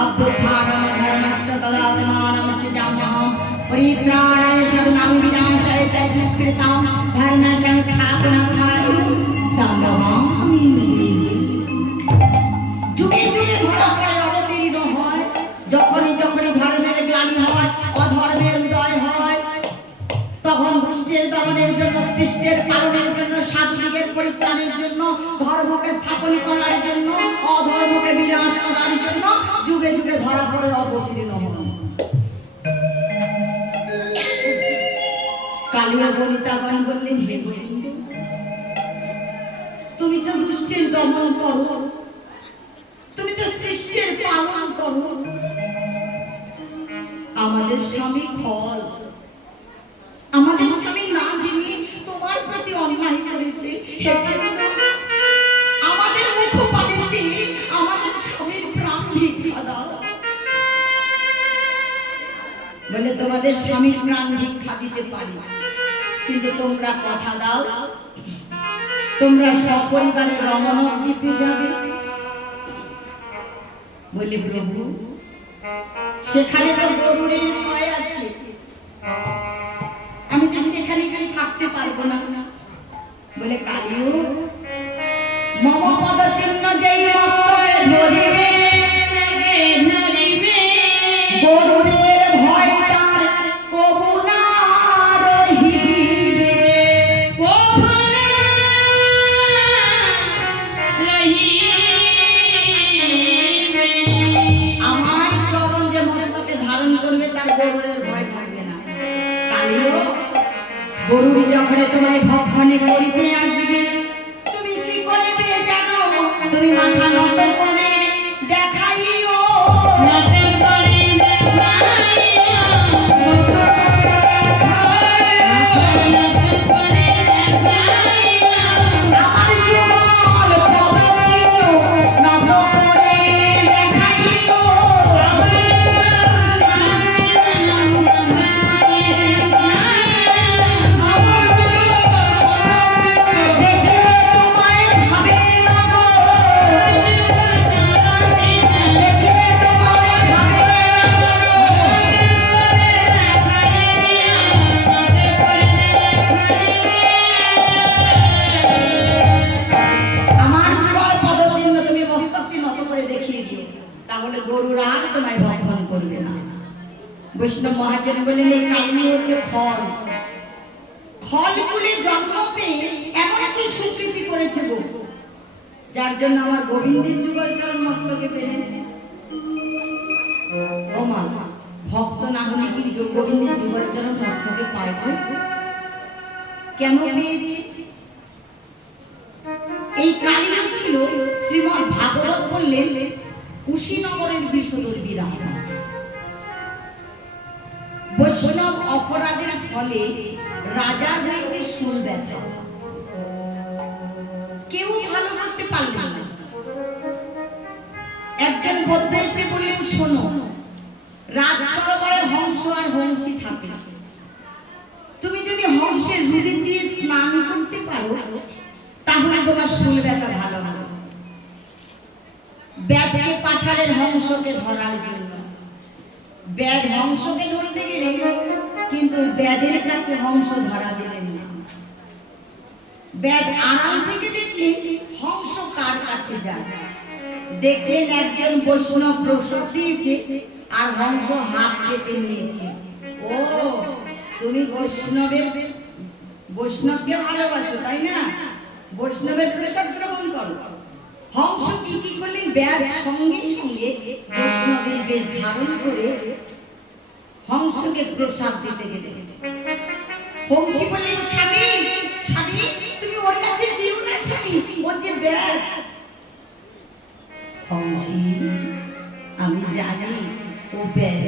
অভ্যুত্থানম ধর্মস্য তদাত্মানম সৃজাম্যহম পরিত্রাণায় সাধুনাং বিনাশায় চ দুষ্কৃতাম ধর্ম সংস্থাপনার্থায় সংগ্রামামি যুগে যুগে ধরা পড়ে অবতীর্ণ হয় যখনই যখনই ধর্মের গ্লানি হয় অধর্মের উদয় হয় তখন দুষ্টের দমনের জন্য সৃষ্টের পালনের জন্য সাধুদিগের পরিত্রাণের জন্য ধর্মকে স্থাপন করার জন্য অধর্মকে বিনাশ করার জন্য যুগে যুগে ধরা পড়ে অবতীর্ণ হন কালিয়া বনিতাগণ বললেন হে গোবিন্দ তুমি তো দুষ্টের দমন করো তুমি তো সৃষ্টির পালন করো আমাদের স্বামী ফল আমাদের স্বামী না জেনে তোমার প্রতি অন্যায় করেছে আমাদের মুখ পাঠিয়েছে আমাদের স্বামীর প্রাণ ভিক্ষা দাও বলে তোমাদের স্বামীর প্রাণ ভিক্ষা দিতে পারি কিন্তু তোমরা কথা দাও তোমরা সপরিবারে রমণক দ্বীপে যাবে বলে প্রভু সেখানে তো গরুরের ভয় আছে আমি তো সেখানে গিয়ে থাকতে পারবো না বলে কালিও মম পদ চিহ্ন যেই মস্তকে ধরিবে গরুরের ভয় তার কবু না রহিবে আমার চরণ যে মস্তকে ধারণ করবে তার গরুরের ভয় থাকবে না কালিও গরুরি যখন তোমায় ভক্ষণে করিতে আসবে তুমি কি করবে জানো তুমি মাথা নত করে দেখাইও নত করে দেখাইও আমার বৈষ্ণব মহাজন বললেন এই কালী হচ্ছে ফল, ফল ফুলে জন্ম পেয়ে এমন কি স্বীকৃতি করেছে গো, যার জন্য আমার গোবিন্দের যুগল চরণ মস্তকে পেলেন। ও মা, ভক্ত না হলে কি গোবিন্দের যুগল চরণ মস্তকে পায় গো? কেন পেয়েছে? এই কালী ছিল শ্রীমৎ ভাগবত বললেন কুশীনগরের বিষদর্ভী রাজা। বৈষ্ণব অপরাধের ফলে রাজা হয়েছে সুর ব্যথা, কেউ ভালো করতে পারলেন না। একজন বৌদ্ধ এসে বললেন শোনো, রাজ সরোবরে হংস আর হংসী থাকে, তুমি যদি হংসের রুটি দিয়ে স্নান করতে পারো তাহলে তোমার সুর ব্যথা ভালো হবে। ব্যাধকে পাঠালেন হংসকে ধরার জন্য। ব্যাধ হংসকে ধরতে গেলেন, কিন্তু ব্যাধের কাছে হংস ধরা দিলেন না। ব্যাধ আড়াল থেকে দেখলেন হংস কার কাছে যায়। দেখলেন একজন বৈষ্ণব প্রসাদ দিয়েছে আর হংস হাত কেটে নিয়েছে। ও, তুমি বৈষ্ণবকে ভালোবাসো তাই না, বৈষ্ণবের প্রসাদ গ্রহণ করো। হংস কি করলেন, ব্যাধ সঙ্গে সঙ্গে বৈষ্ণবের বেশ ধারণ করে হংসকে প্রসাদ দিতে গেলেন। হংসী বললেন স্বামী, স্বামী তুমি ওর কাছে যেও না স্বামী, ও যে ব্যাধ। হংসী, আমি জানি ও ব্যাধ,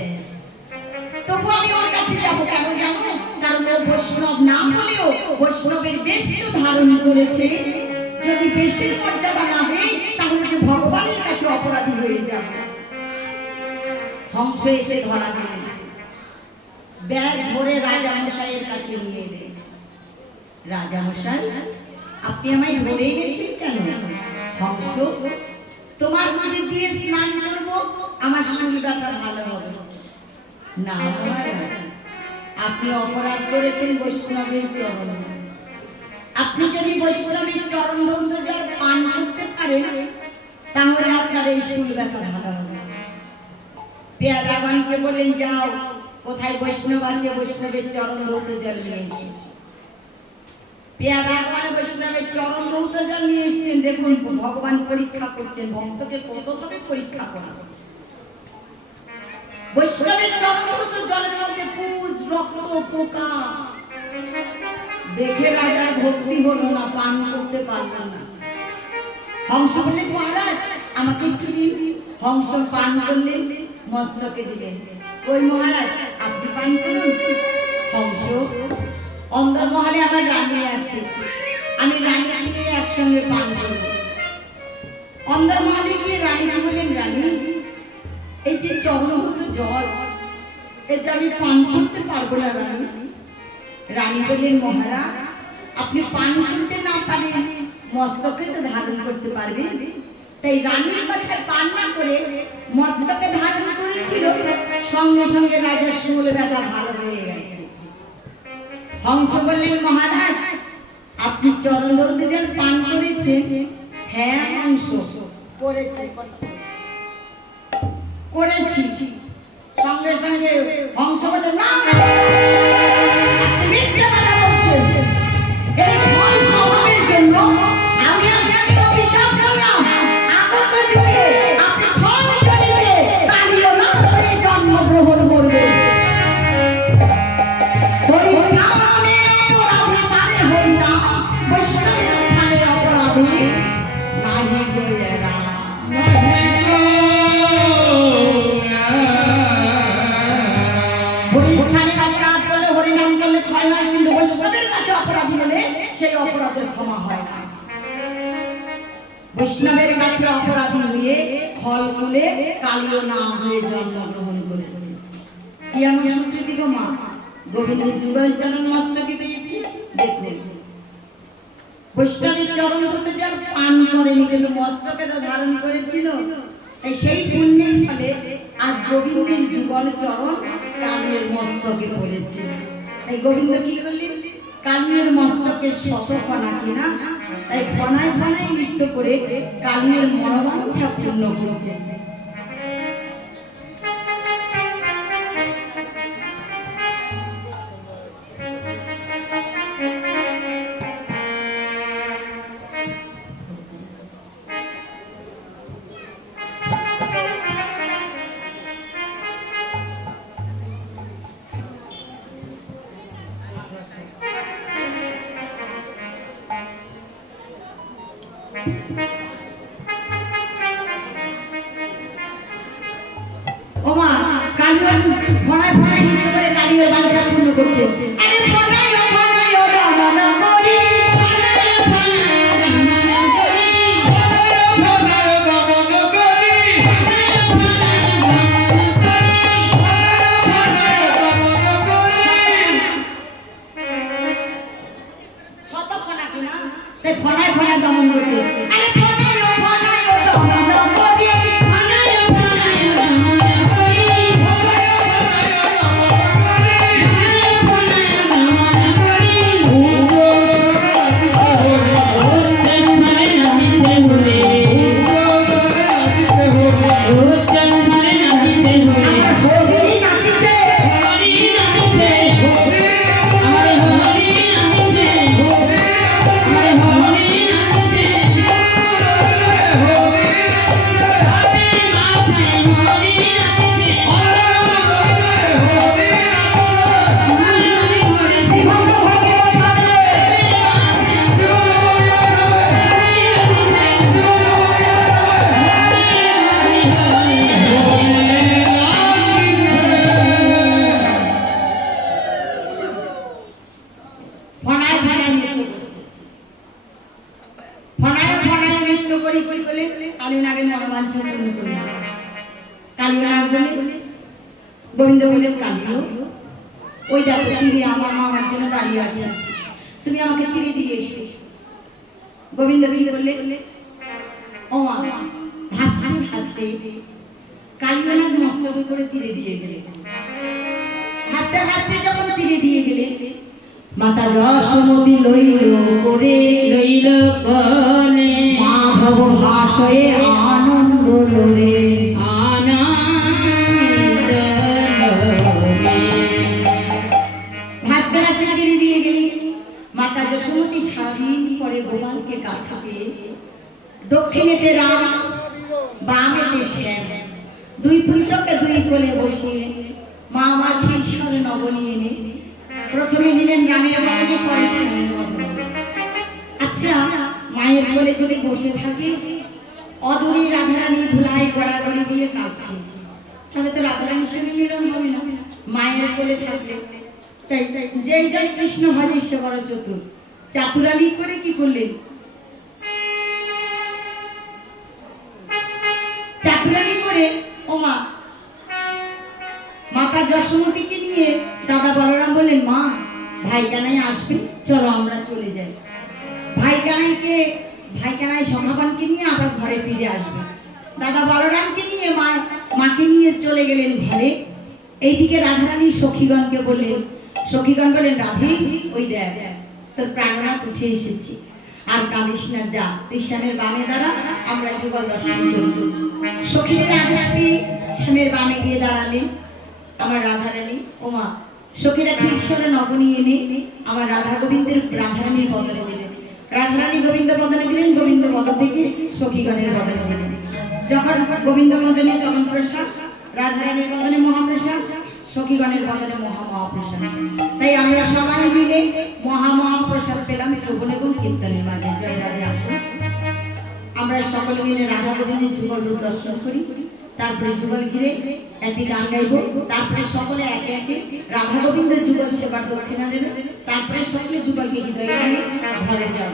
তবু আমি ওর কাছে যাবো কেন জানো? কারণ ও বৈষ্ণব না হলেও বৈষ্ণবের বেশ তো ধারণ করেছে। যদি বেশের মর্যাদা না দেয় তাহলে যে ভগবানের কাছে অপরাধী হয়ে যাবে। হংস এসে ধরা দিলেন, ব্যাগ ধরে রাজা মশাইয়ের কাছে নিয়ে এলেন। রাজা মশাই, আপনি আমায় ধরে এনেছেন কেন? হংস, তোমার মধ্যে দিয়ে স্নান করবো, আমার সুর ব্যথা ভালো হবে না। মহারাজ, আপনি অপরাধ করেছেন বৈষ্ণবের চরণ। আপনি যদি বৈষ্ণবের চরণ ধন্য জল পান করতে পারেন তাহলে আপনার এই সুর ব্যথা ভালো হবে। পেয়াদাগণকে বলেন যাও, কোথায় বৈষ্ণব আছে বৈষ্ণবের চরণ ধৌত জল নিয়ে এসে। পেয়াদাগণ বৈষ্ণবের চরণ ধৌত জল নিয়ে এসেছেন। দেখুন ভগবান পরীক্ষা করছেন, ভক্তকে কতভাবে পরীক্ষা করা। বৈষ্ণবের চরণ ধৌত জলের মধ্যে পুজ, রক্ত, পোকা দেখে রাজার ভক্তি হলো না, পান করতে পারল না। হংস বললেন মহারাজ আমাকে একটু দিন। হংস পান করলেন, মস্তকে দিলেন। ওই মহারাজ আপনি পান করুন। হংস, অন্দরমহলে আমার রানী আছে, আমি রানীকে নিয়ে একসঙ্গে পান করব। অন্দরমহলে গিয়ে রানীকে বললেন রানী, এই যে চরণভূত জল এটা আমি পান করতে পারবো না রানী। রানী বললেন মহারাজ আপনি পান করতে না পারেন, মস্তকে তো ধারণ করতে পারবেন। তাই রানীর কথায় পান না করে মস্তকে ধারণ করেছিল, সঙ্গে সঙ্গে রাজার সুর ব্যথা ভালো হয়ে গেছে। হংস বললেন মহারাজ আপনি চরণ ধৌত জল পান করেছেন? হ্যাঁ হংস, করেছি। সঙ্গে সঙ্গে হংস বলছে না, মিথ্যে কথা বলছেন। এই ফল স্বভাবের জন্য আমি আপনাকে অভিশাপ করলাম, আগত যুগে আপনি ফল জনিতে কালীয় না হয়ে জন্মগ্রহণ করবেন। হরিস্থানে অপরাধী তারে হইলাম, বৈষ্ণবের স্থানে অপরাধী নাহি গেলেরা। সেই অপরাধের ক্ষমা হয় না। বৈষ্ণবের কাছে অপরাধী হয়ে ফল ফুলে কালীয় না হয়ে জন্মগ্রহণ করেছে। কি আমি সুকৃতি গো মা, গোবিন্দের যুগল চরণ মস্তকে পেয়েছি। দেখুন বৈষ্ণবের চরণ ধৌত জল পান করেনি, কিন্তু মস্তকে তো ধারণ করেছিল। তাই সেই পুণ্যের ফলে আজ গোবিন্দের যুগল চরণ কালীর মস্তকে পড়েছে। তাই গোবিন্দ কি করলেন, কালীর মস্তকে শত ফনা কিনা, তাই ফনায় ফনায় নৃত্য করে কালীর মনোবাঞ্ছা পূর্ণ করেছে। ওমা কালিয়ার ফড়ায় ফড়ায় নৃত্য করে কালিয়ার বাঞ্ছা পূর্ণ করছে। আরে ফড়ায় ও দামনা করি শত ফড়া কিনা তাই ফড়ায় ফড়ায় দমন করছে। আরে ফড়ায় ও দামনা করি গোবিন্দ বললেন কাঁদিও ওই দেখো তীরে আমার মা আমার জন্য দাঁড়িয়ে আছে, তুমি আমাকে তীরে দিয়ে এসো। গোবিন্দ কি বললে ও মা ভাসতে ভাসতে কালীনাগ মস্তকে করে তীরে দিয়ে গেলে। ভাসতে ভাসতে যখন তীরে দিয়ে গেলে মাতা যশোমতী লইল করে লইল গলে মাধব হাসয়ে আনন্দ লোরে গোপালকে কাছে পেয়ে দক্ষিণেতে রাম বামেতে শ্যাম দুই পুত্রকে দুই কোলে বসিয়ে মা আমার ক্ষীরসরে নবনী এনে প্রথমে দিলেন রামের বদনে পরে শ্যামের বদনে। আচ্ছা মায়ের কোলে যদি বসে থাকে অদূরে রাধারানী ধুলাই গড়াগড়ি দিয়ে কাঁদছে, তাহলে তো রাধারানীর সঙ্গে মিলন হবে না মায়ের কোলে থাকলে। তাই যেই জন কৃষ্ণ ভজে সে বড় চতুর। চাতুরালি করে কি করলেন, চাতুরালি করে ওমা মাতা যশোমতীকে নিয়ে দাদা বলরাম বললেন মা ভাই কানাই আসবে, চলো আমরা চলে যাই। ভাই কানাই সখাবানকে নিয়ে আবার ঘরে ফিরে আসবে। দাদা বলরামকে নিয়ে মাকে নিয়ে চলে গেলেন ঘরে। এইদিকে রাধারানী সখীগণকে বললেন, সখীগণ বললেন রাধে ওই দেখ তোর প্রাণনাথ উঠে এসেছি, আর কাঁদিস না, যা তুই শ্যামের বামে দাঁড়া, আমরা যুগল দর্শন করব। সখীদের আদেশ পেয়ে শ্যামের বামে গিয়ে দাঁড়ালেন আমার রাধারানী। ওমা সখীরা ক্ষীরসরে নবনী এনে আমার রাধা গোবিন্দের রাধারানীর বদনে দিলেন। রাধারানী গোবিন্দ বদনে দিলেন, গোবিন্দ বদন থেকে সখীগণের বদনে দিলেন। যখন গোবিন্দ বদনে তখন প্রসাদ, রাধারানীর বদনে মহাপ্রসাদ, সখীগণের বদনে মহামহাপ্রসাদ। তাই আমরা সবাই মিলে মহামহাপ্রসাদ পেলাম শ্রবণ এবং কীর্তনের মাঝে। জয় রাধে। আসুন আমরা সকলে মিলে রাধা গোবিন্দের যুগল রূপ দর্শন করি, তারপরে যুগল ঘিরে একটি গান গাইব, তারপরে সকলে একে একে রাধা গোবিন্দের যুগল সেবার দক্ষিণা নেবে, তারপরে সকলে যুগলকে হৃদয়ে নিয়ে ঘরে যাব।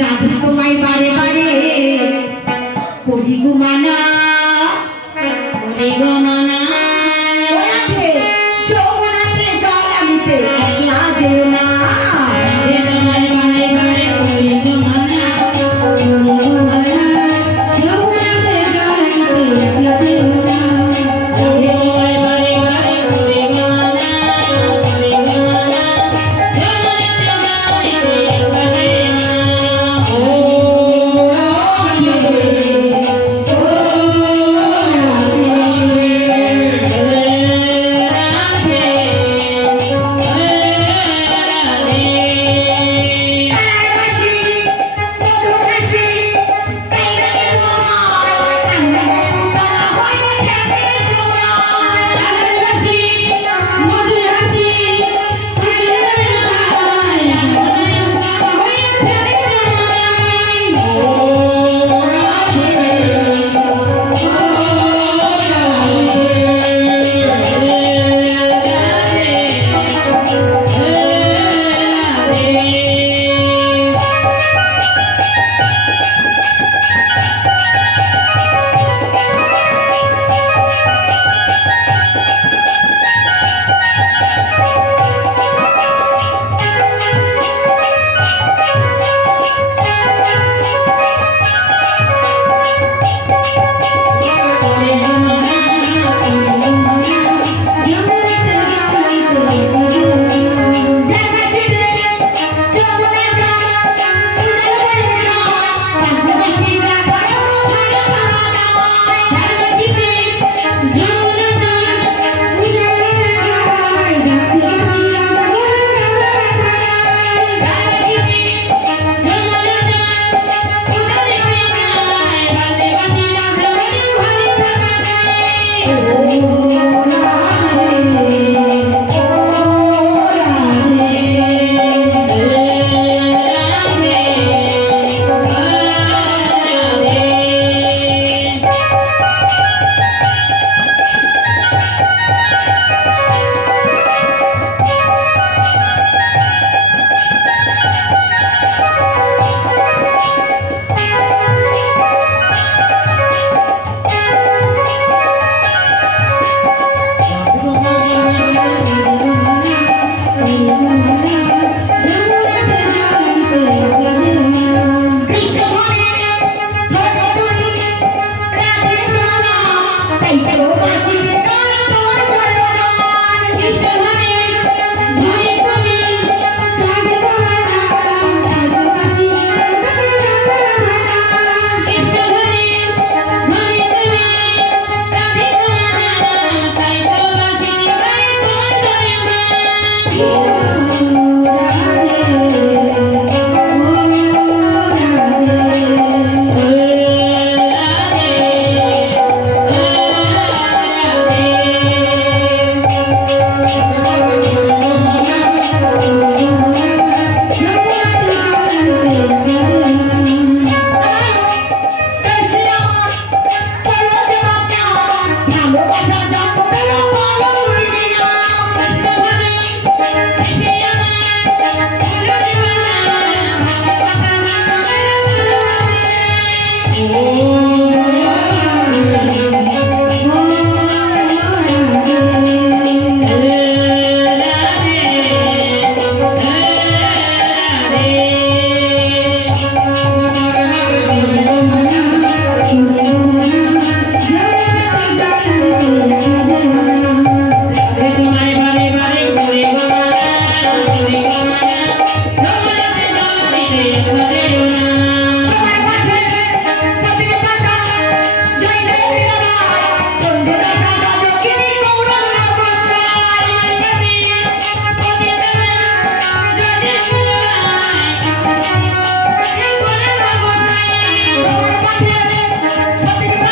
রাধা তোমায় বারে বারে করি গো মানা, করি গো মানা, ওরাতে যমুনাতে জল আনিতে একলা যেও না। তোমায় বারে বারে করি গো মানা, করি গো মানা, যমুনাতে জল আনিতে একলা যেও না। তোমায় বারে বারে করি গো মানা, করি গো মানা, যমুনাতে জল আনিতে একলা যেও না। ও কৃষ্ণ